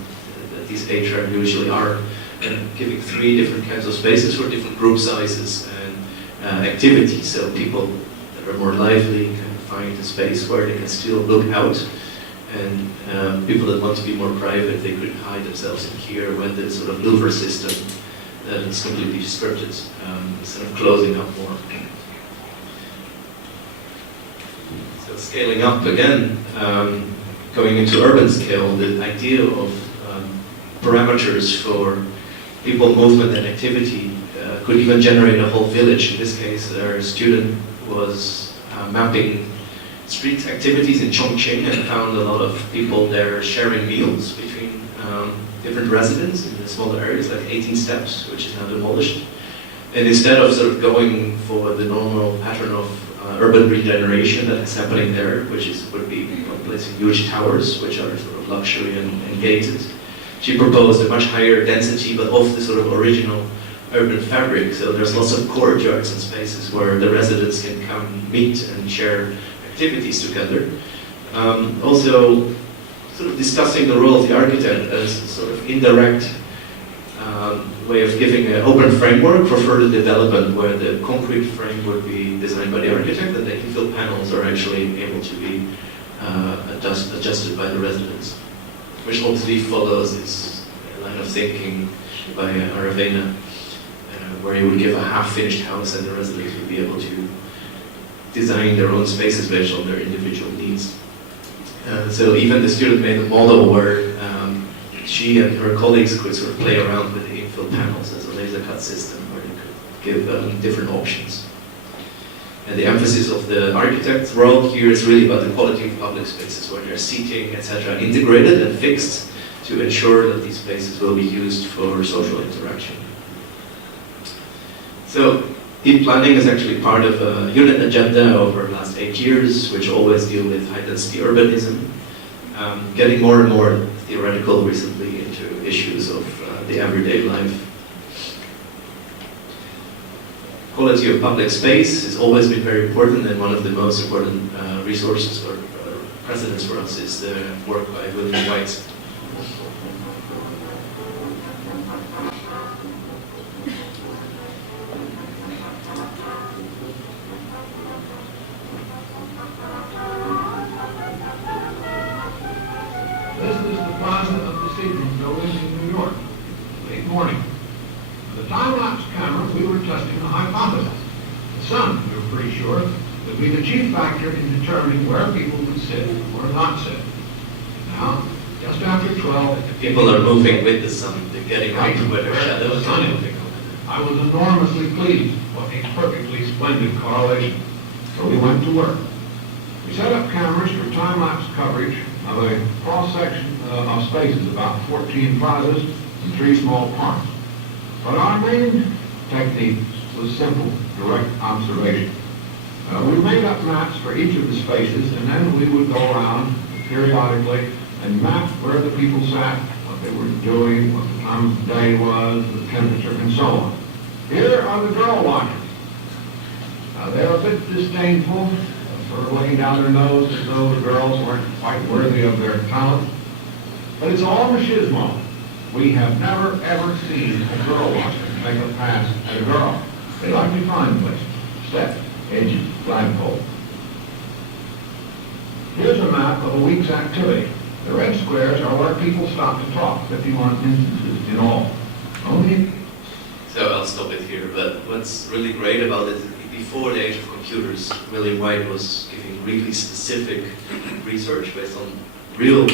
that these atrium usually are, and giving 3 different kinds of spaces for different group sizes and activities, so people that are more lively can find a space where they can still look out, and people that want to be more private, they could hide themselves in here when the sort of louver system that is completely scripted, instead of closing up more. So scaling up again, going into urban scale, the idea of parameters for people, movement and activity could even generate a whole village. In this case, our student was mapping street activities in Chongqing and found a lot of people there sharing meals between different residents in the smaller areas, like 18 steps, which is now demolished. And instead of sort of going for the normal pattern of urban regeneration that is happening there, which would be placing huge towers, which are sort of luxury and gated, she proposed a much higher density, but of the sort of original urban fabric. So there's lots of courtyards and spaces where the residents can come meet and share activities together. Also, sort of discussing the role of the architect as a sort of indirect way of giving an open framework for further development, where the concrete frame would be designed by the architect and the infill panels are actually able to be adjusted by the residents, which obviously follows this line of thinking by Ameide, where you would give a half-finished house and the residents would be able to design their own spaces based on their individual needs. So even the student made a model where she and her colleagues could sort of play around with the infill panels as a laser cut system, where you could give different options. And the emphasis of the architect's role here is really about the quality of public spaces, where there's seating, etc., integrated and fixed to ensure that these spaces will be used for social interaction. So deep planning is actually part of a unit agenda over the last 8 years, which always deal with high-density urbanism, getting more and more theoretical recently into issues of the everyday life. Quality of public space has always been very important, and one of the most important resources or precedents for us is the work by William White. In determining where people would sit or not sit. Now, just after 12, people are moving with the sun. They're getting out where their shadows are moving. I was enormously pleased. What a perfectly splendid correlation. So we went to work. We set up cameras for time-lapse coverage of a cross-section of spaces, about 14 plazas and 3 small parks. But our main technique was simple, direct observation. We made up maps for each of the spaces, and then we would go around periodically and map where the people sat, what they were doing, what the time of day was, the temperature, and so on. Here are the girl watchers. They're a bit disdainful, sort of looking down their nose as though the girls weren't quite worthy of their talent. But it's all machismo. We have never, ever seen a girl watcher make a pass at a girl. They like to find places, steps, edges, flagpole. Here's a map of a week's activity. The red squares are where people stop to talk, 51 instances in all. Only. So I'll stop it here, but what's really great about it, before the age of computers, William White was giving really specific research based on real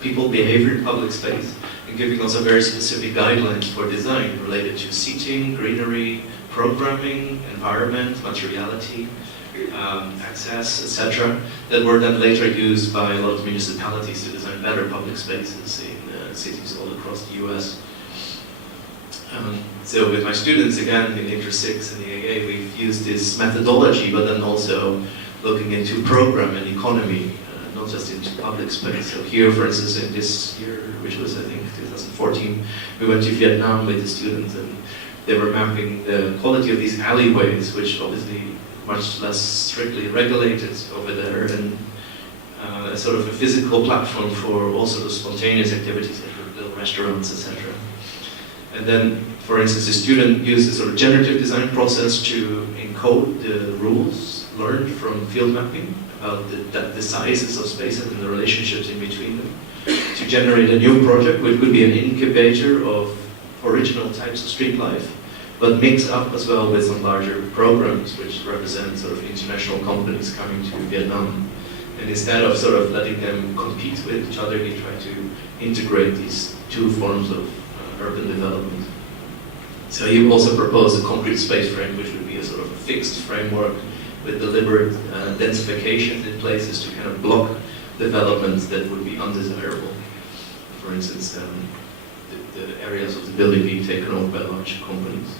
people behavior in public space, and giving also very specific guidelines for design related to seating, greenery, programming, environment, materiality, access, etc., that were then later used by a lot of municipalities to design better public spaces in cities all across the US. So with my students, again, in Inter 6 and the AA, we've used this methodology, but then also looking into program and economy, not just into public space. So here, for instance, in this year, which was, I think, 2014, we went to Vietnam with the students, and they were mapping the quality of these alleyways, which obviously much less strictly regulated over there, and a sort of a physical platform for all sorts of spontaneous activities, like little restaurants, etc. And then, for instance, the student used a sort of generative design process to encode the rules learned from field mapping about the sizes of spaces and the relationships in between them, to generate a new project, which could be an incubator of original types of street life, but mix up as well with some larger programs which represent sort of international companies coming to Vietnam. And instead of sort of letting them compete with each other, we try to integrate these two forms of urban development. So he also proposed a concrete space frame, which would be a sort of a fixed framework with deliberate densification in places to kind of block developments that would be undesirable. For instance, the areas of the building being taken over by large companies.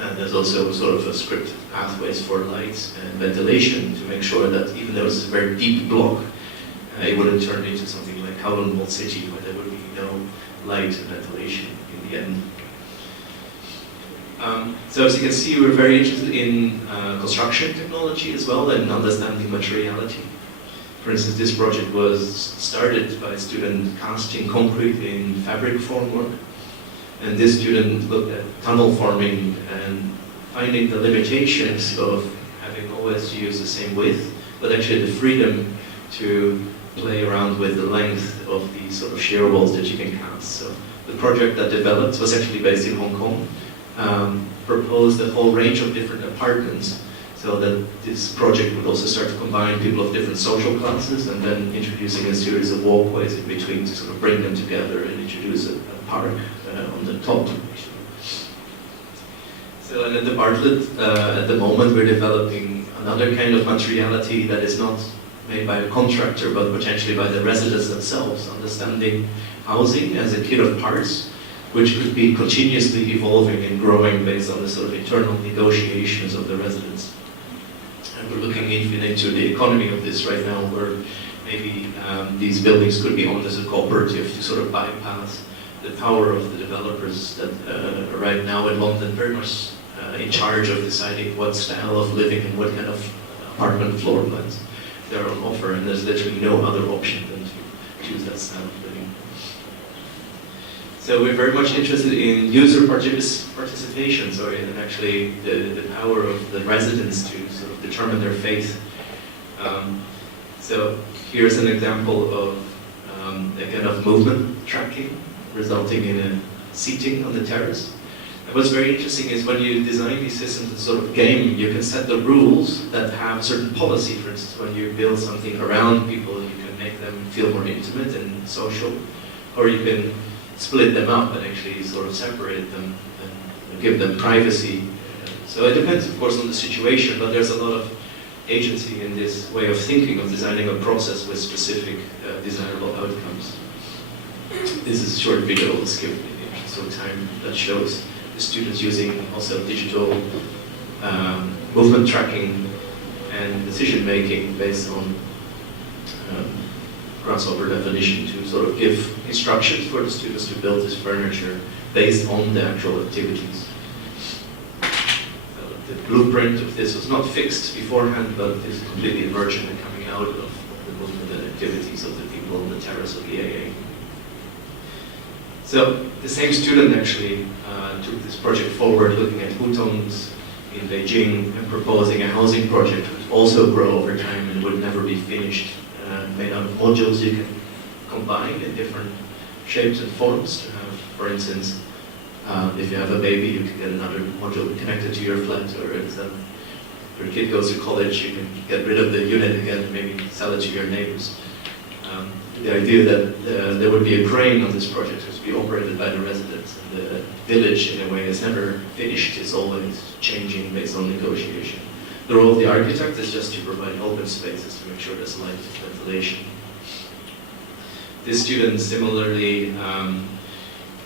And there's also sort of a scripted pathways for lights and ventilation to make sure that even though it's a very deep block, it wouldn't turn into something like Kowloon Mall City, where there would be no light and ventilation in the end. So as you can see, we're very interested in construction technology as well, and understanding materiality. For instance, this project was started by a student casting concrete in fabric formwork. And this student looked at tunnel forming and finding the limitations of having always used the same width, but actually the freedom to play around with the length of these sort of shear walls that you can cast. So the project that developed was actually based in Hong Kong, proposed a whole range of different apartments, so that this project would also start to combine people of different social classes, and then introducing a series of walkways in between to sort of bring them together and introduce a park on the top. So, and at the Bartlett, at the moment, we're developing another kind of materiality that is not made by a contractor, but potentially by the residents themselves, understanding housing as a kit of parts, which could be continuously evolving and growing based on the sort of internal negotiations of the residents. And we're looking even into the economy of this right now, where maybe these buildings could be owned as a cooperative to sort of bypass the power of the developers that are right now in London very much in charge of deciding what style of living and what kind of apartment floor plans they're on offer, and there's literally no other option than to choose that style of living. So we're very much interested in user participation, and actually the power of the residents to sort of determine their fate. So here's an example of a kind of movement tracking, resulting in a seating on the terrace. And what's very interesting is when you design these systems as a sort of game, you can set the rules that have certain policy. For instance, when you build something around people, you can make them feel more intimate and social, or you can split them up and actually sort of separate them and give them privacy. So it depends, of course, on the situation, but there's a lot of agency in this way of thinking of designing a process with specific desirable outcomes. This is a short video we'll skip in the interest of time that shows the students using also digital movement tracking and decision making based on grasshopper definition to sort of give instructions for the students to build this furniture based on the actual activities. The blueprint of this was not fixed beforehand, but is completely emergent and coming out of the movement and activities of the people on the terrace of the AA. So the same student actually took this project forward, looking at hutons in Beijing and proposing a housing project which would also grow over time and would never be finished, made out of modules you can combine in different shapes and forms to have, for instance, if you have a baby, you can get another module connected to your flat, or if your kid goes to college, you can get rid of the unit again and maybe sell it to your neighbors. The idea that there would be a crane on this project was to be operated by the residents. And the village, in a way, is never finished. It's always changing based on negotiation. The role of the architect is just to provide open spaces to make sure there's light and ventilation. This student similarly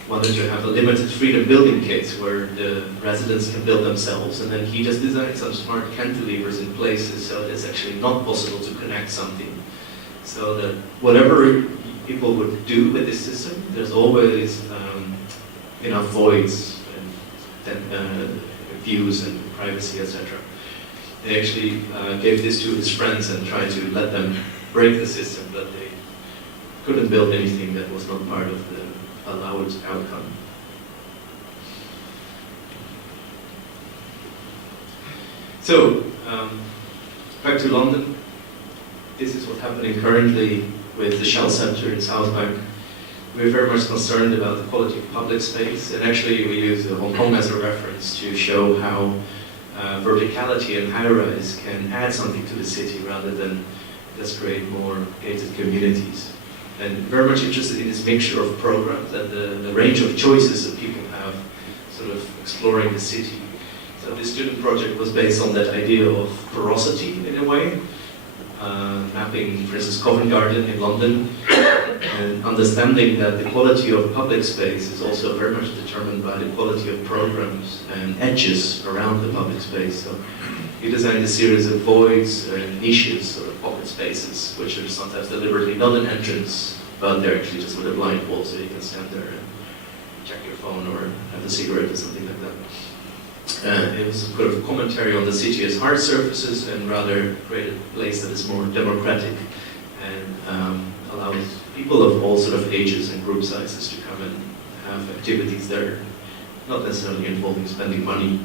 wanted to have a limited freedom building kit where the residents can build themselves, and then he just designed some smart cantilevers in places so it's actually not possible to connect something. So that whatever people would do with this system, there's always enough voids and views and privacy, etc. They actually gave this to his friends and tried to let them break the system, but they couldn't build anything that was not part of the allowed outcome. So, back to London. This is what's happening currently with the Shell Centre in South Bank. We're very much concerned about the quality of public space, and actually we use Hong Kong as a reference to show how verticality and high-rise can add something to the city rather than just create more gated communities. And very much interested in this mixture of programs and the range of choices that people have, sort of exploring the city. So this student project was based on that idea of porosity in a way, mapping, for instance, Covent Garden in London, and understanding that the quality of public space is also very much determined by the quality of programs and edges around the public space. So he designed a series of voids and niches, or pocket spaces, which are sometimes deliberately not an entrance, but they're actually just with a blind wall, so you can stand there and check your phone or have a cigarette or something like that. It was a sort of commentary on the city as hard surfaces, and rather create a place that is more democratic and allows people of all sort of ages and group sizes to come and have activities there, not necessarily involving spending money.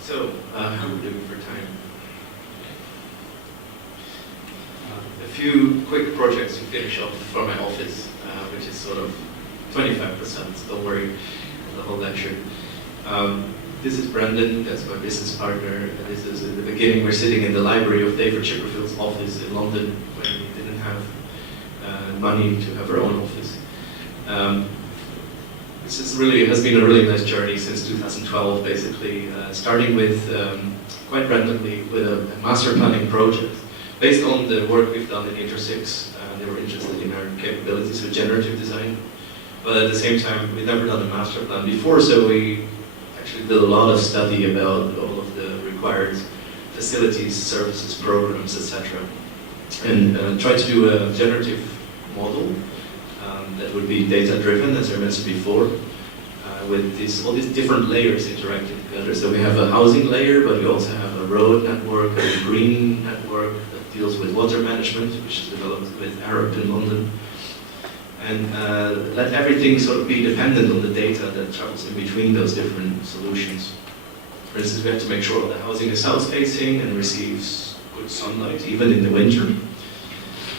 So, how are we doing for time? A few quick projects to finish off for my office, which is sort of 25%, don't worry, the whole lecture. This is Brendan, that's my business partner, and this is in the beginning, we're sitting in the library of David Chipperfield's office in London when we didn't have money to have our own office. This is really, has been a really nice journey since 2012, basically, starting with, quite randomly, with a master planning project based on the work we've done in Intersix. They were interested in our capabilities with generative design, but at the same time, we'd never done a master plan before, so we actually did a lot of study about all of the required facilities, services, programs, etc. And tried to do a generative model that would be data-driven, as I mentioned before, with all these different layers interacting together. So we have a housing layer, but we also have a road network, a green network that deals with water management, which is developed with Arab in London. And let everything sort of be dependent on the data that travels in between those different solutions. For instance, we have to make sure the housing is south-facing and receives good sunlight, even in the winter.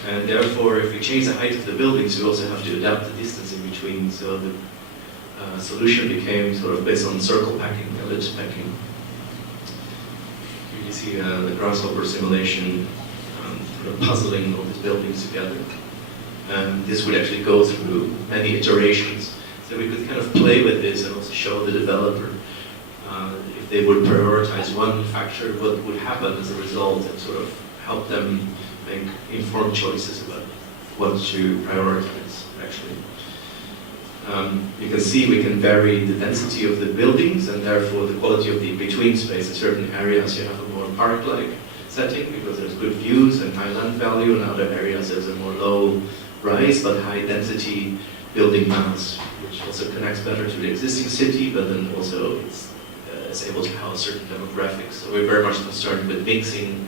And therefore, if we change the height of the buildings, we also have to adapt the distance in between. So the solution became sort of based on circle packing, ellipse packing. Here you see the grasshopper simulation, sort of puzzling all these buildings together. And this would actually go through many iterations. So we could kind of play with this and also show the developer if they would prioritize one factor, what would happen as a result, and sort of help them make informed choices about what to prioritize, actually. You can see we can vary the density of the buildings and therefore the quality of the in-between space. In certain areas you have a more park-like setting because there's good views and high land value. In other areas there's a more low rise but high density building mass, which also connects better to the existing city, but then also it's able to house certain demographics. So we're very much concerned with mixing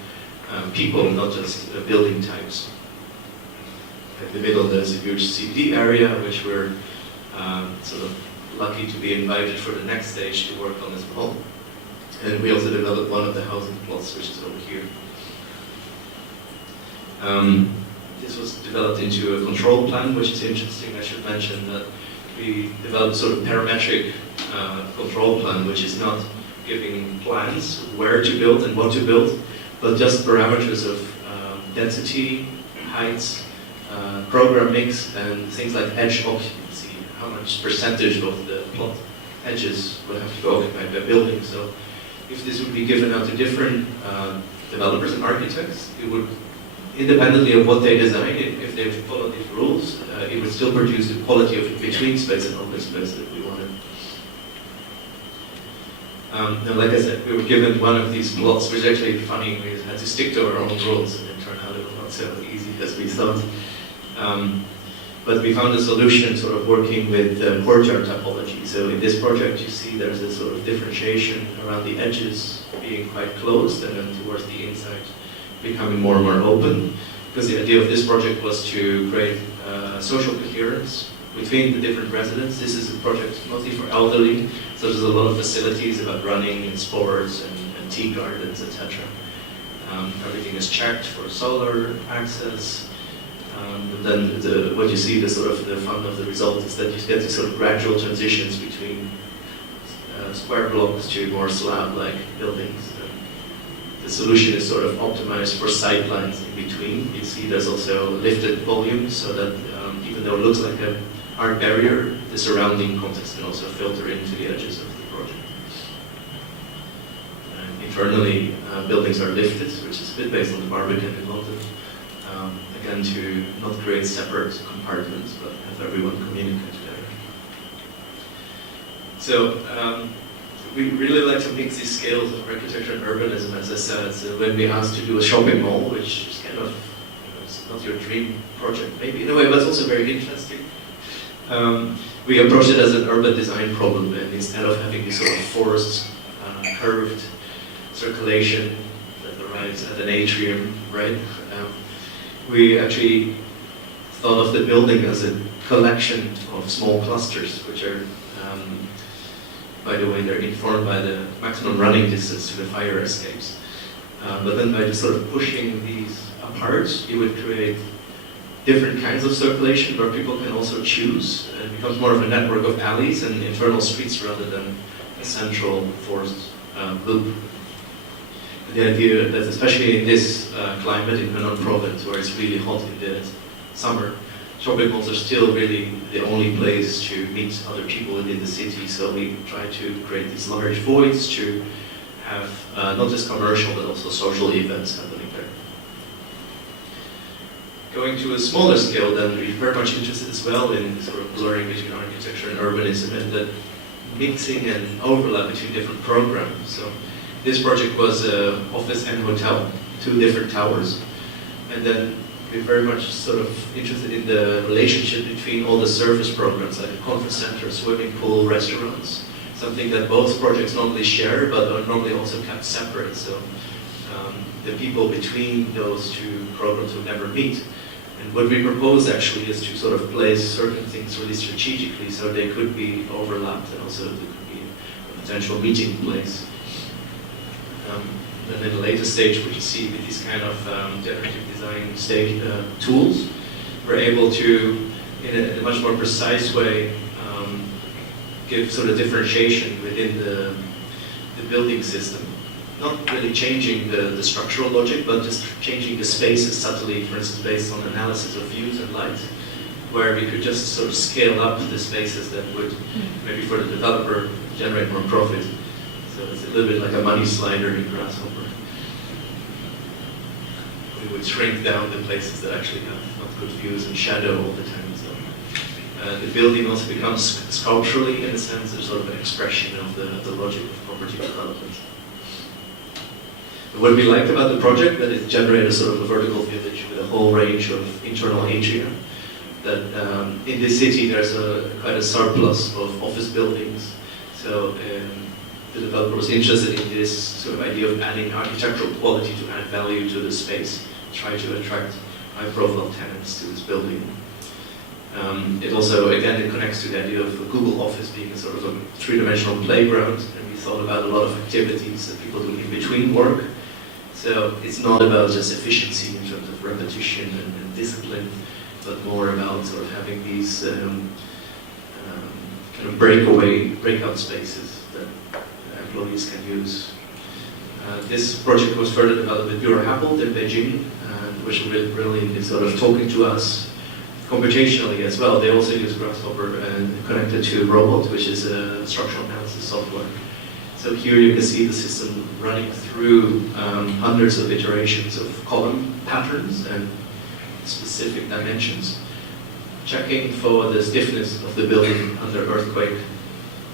people, not just building types. In the middle there's a huge CBD area, which we're sort of lucky to be invited for the next stage to work on as well. And we also developed one of the housing plots, which is over here. This was developed into a control plan, which is interesting. I should mention that we developed sort of parametric control plan, which is not giving plans where to build and what to build, but just parameters of density, heights, program mix, and things like edge occupancy, how much percentage of the plot edges would have to be occupied by buildings. So if this would be given out to different developers and architects, it would independently of what they design, if they follow these rules, it would still produce the quality of between space and open space that we wanted. Now, like I said, we were given one of these plots, which is actually funny. We had to stick to our own rules, and it turned out it was not so easy as we thought. But we found a solution sort of working with courtyard topology. So in this project, you see there's a sort of differentiation around the edges being quite closed, and then towards the inside becoming more and more open. Because the idea of this project was to create social coherence between the different residents. This is a project mostly for elderly, so there's a lot of facilities about running and sports and tea gardens, etc. Everything is checked for solar access. And then what you see, the sort of the fun of the result is that you get these sort of gradual transitions between square blocks to more slab-like buildings. The solution is sort of optimized for sight lines in between. You see there's also lifted volumes, so that even though it looks like a hard barrier, the surrounding context can also filter into the edges of the project. And internally, buildings are lifted, which is a bit based on the Barbican in London. Again, to not create separate compartments, but have everyone communicate together. So we really like to mix these scales of architecture and urbanism, as I said. So when we asked to do a shopping mall, which is kind of, it's not your dream project, maybe in a way, but it's also very interesting. We approached it as an urban design problem, and instead of having this sort of forced, curved circulation that arrives at an atrium, right? We actually thought of the building as a collection of small clusters, which are, by the way, they're informed by the maximum running distance to the fire escapes. But then by just sort of pushing these apart, you would create different kinds of circulation where people can also choose. It becomes more of a network of alleys and internal streets rather than a central forced loop. The idea that, especially in this climate in Henan province, where it's really hot in the summer, shopping malls are still really the only place to meet other people within the city. So we try to create these large voids to have not just commercial but also social events happening there. Going to a smaller scale, then we're very much interested as well in sort of blurring between architecture and urbanism, and the mixing and overlap between different programs. So this project was office and hotel, 2 different towers. And then we're very much sort of interested in the relationship between all the service programs, like a conference center, swimming pool, restaurants, something that both projects normally share, but are normally also kept separate. So the people between those 2 programs would never meet. And what we propose actually is to sort of place certain things really strategically, so they could be overlapped, and also there could be a potential meeting place. Then in a later stage, what you see with these kind of generative design stage tools, we're able to, in a much more precise way, give sort of differentiation within the building system. Not really changing the structural logic, but just changing the spaces subtly, for instance, based on analysis of views and light, where we could just sort of scale up the spaces that would, maybe for the developer, generate more profit. So it's a little bit like a money slider in Grasshopper. We would shrink down the places that actually have not good views and shadow all the time. So the building also becomes sculpturally, in a sense, a sort of an expression of the logic of property development. What we liked about the project, that it generated sort of a vertical village with a whole range of internal atria. That in this city there's quite a surplus of office buildings. So the developer was interested in this sort of idea of adding architectural quality to add value to the space, try to attract high-profile tenants to this building. It also, again, it connects to the idea of a Google office being a sort of a 3-dimensional playground, and we thought about a lot of activities that people do in between work. So it's not about just efficiency in terms of repetition and discipline, but more about sort of having these kind of breakout spaces that employees can use. This project was further developed with Bureau Happold in Beijing, which was really brilliant in sort of talking to us computationally as well. They also use Grasshopper and connected to Robot, which is a structural analysis software. So So here you can see the system running through hundreds of iterations of column patterns and specific dimensions, checking for the stiffness of the building under earthquake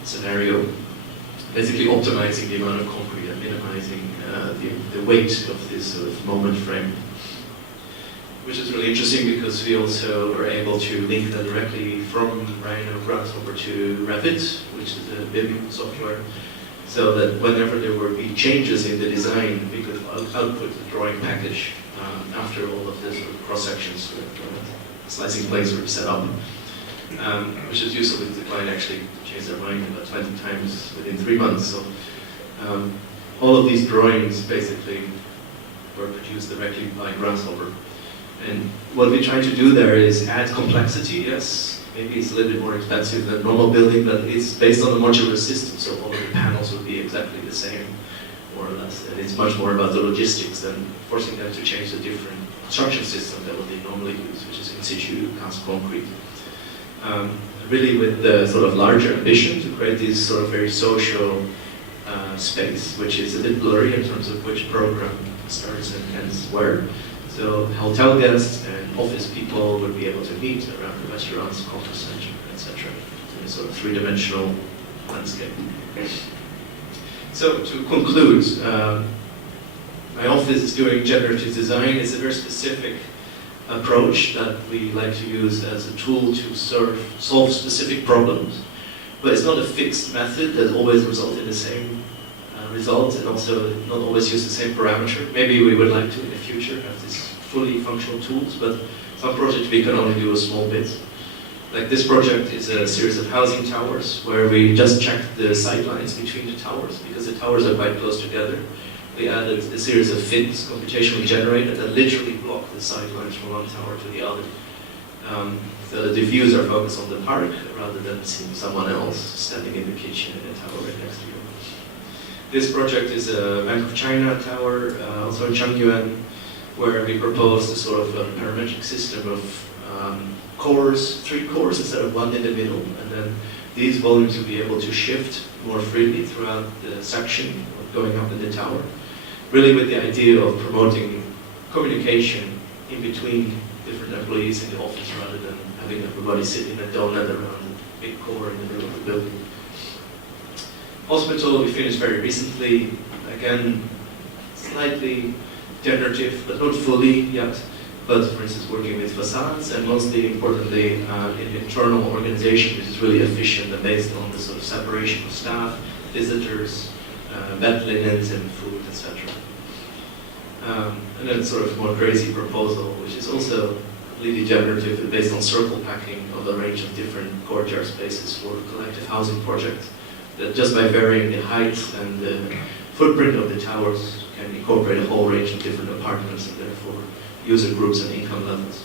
scenario, basically optimizing the amount of concrete and minimizing the weight of this sort of moment frame. Which is really interesting because we also were able to link that directly from Rhino Grasshopper to Revit, which is a BIM software, so that whenever there would be changes in the design, we could output the drawing package after all of the sort of cross-sections slicing plates were set up, which is useful because the client actually changed their mind about 20 times within 3 months. So all of these drawings basically were produced directly by Grasshopper. And what we try to do there is add complexity, yes. Maybe it's a little bit more expensive than normal building, but it's based on a modular system, so all of the panels would be exactly the same, more or less. And it's much more about the logistics than forcing them to change the different construction system that they normally use, which is in situ cast concrete. Really with the sort of larger ambition to create this sort of very social space, which is a bit blurry in terms of which program starts and ends where. So hotel guests and office people would be able to meet around the restaurants, conference center, etc. In a sort of three-dimensional landscape. So to conclude, my office is doing generative design. It's a very specific approach that we like to use as a tool to solve specific problems. But it's not a fixed method that always results in the same result, and also not always use the same parameter. Maybe we would like to in the future have these fully functional tools, but some projects we can only do a small bit. Like this project is a series of housing towers where we just checked the sidelines between the towers because the towers are quite close together. We added a series of fins computationally generated that literally block the sidelines from one tower to the other. So that the views are focused on the park rather than seeing someone else standing in the kitchen in a tower right next to you. This project is a Bank of China tower, also in Changyuan, where we proposed a sort of a parametric system of cores, 3 cores instead of 1 in the middle, and then these volumes will be able to shift more freely throughout the section going up in the tower, really with the idea of promoting communication in between different employees in the office rather than having everybody sit in a donut around a big core in the middle of the building. Hospital we finished very recently, again slightly generative but not fully yet, but for instance working with facades and mostly importantly in internal organization which is really efficient and based on the sort of separation of staff, visitors, bed linens and food, etc. And then sort of more crazy proposal which is also completely generative and based on circle packing of a range of different courtyard spaces for a collective housing project. That just by varying the height and the footprint of the towers can incorporate a whole range of different apartments and therefore user groups and income levels.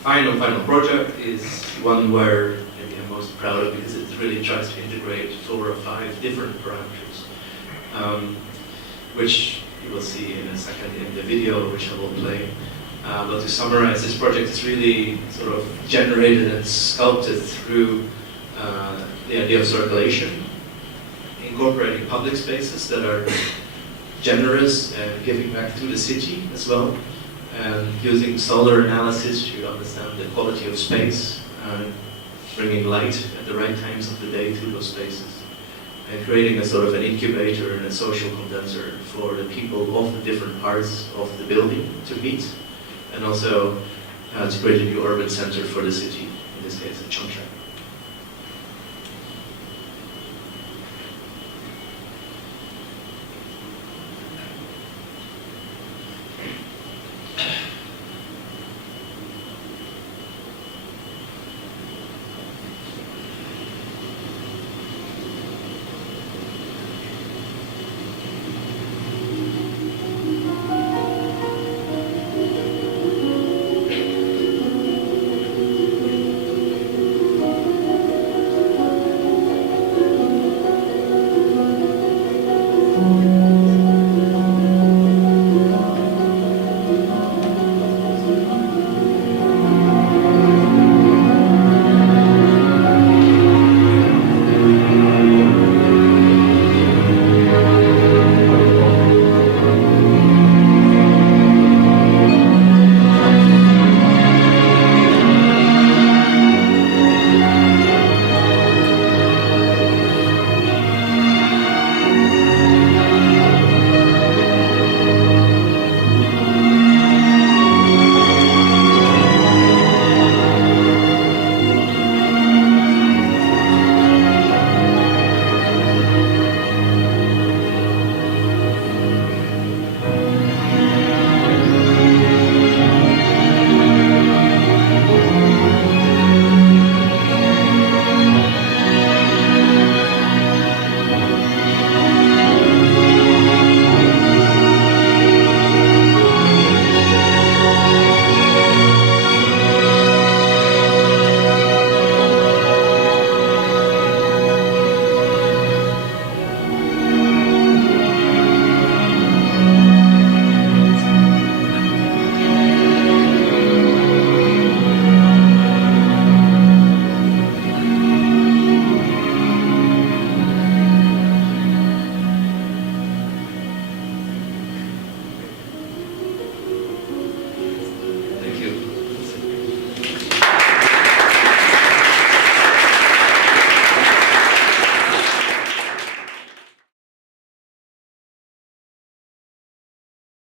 Final project is one where maybe I'm most proud of because it really tries to integrate 4 or 5 different parameters, which you will see in a second in the video which I will play. But to summarize, this project is really sort of generated and sculpted through the idea of circulation, incorporating public spaces that are generous and giving back to the city as well, and using solar analysis to understand the quality of space, bringing light at the right times of the day to those spaces, and creating a sort of an incubator and a social condenser for the people of the different parts of the building to meet, and also to create a new urban center for the city, in this case, in CUHK.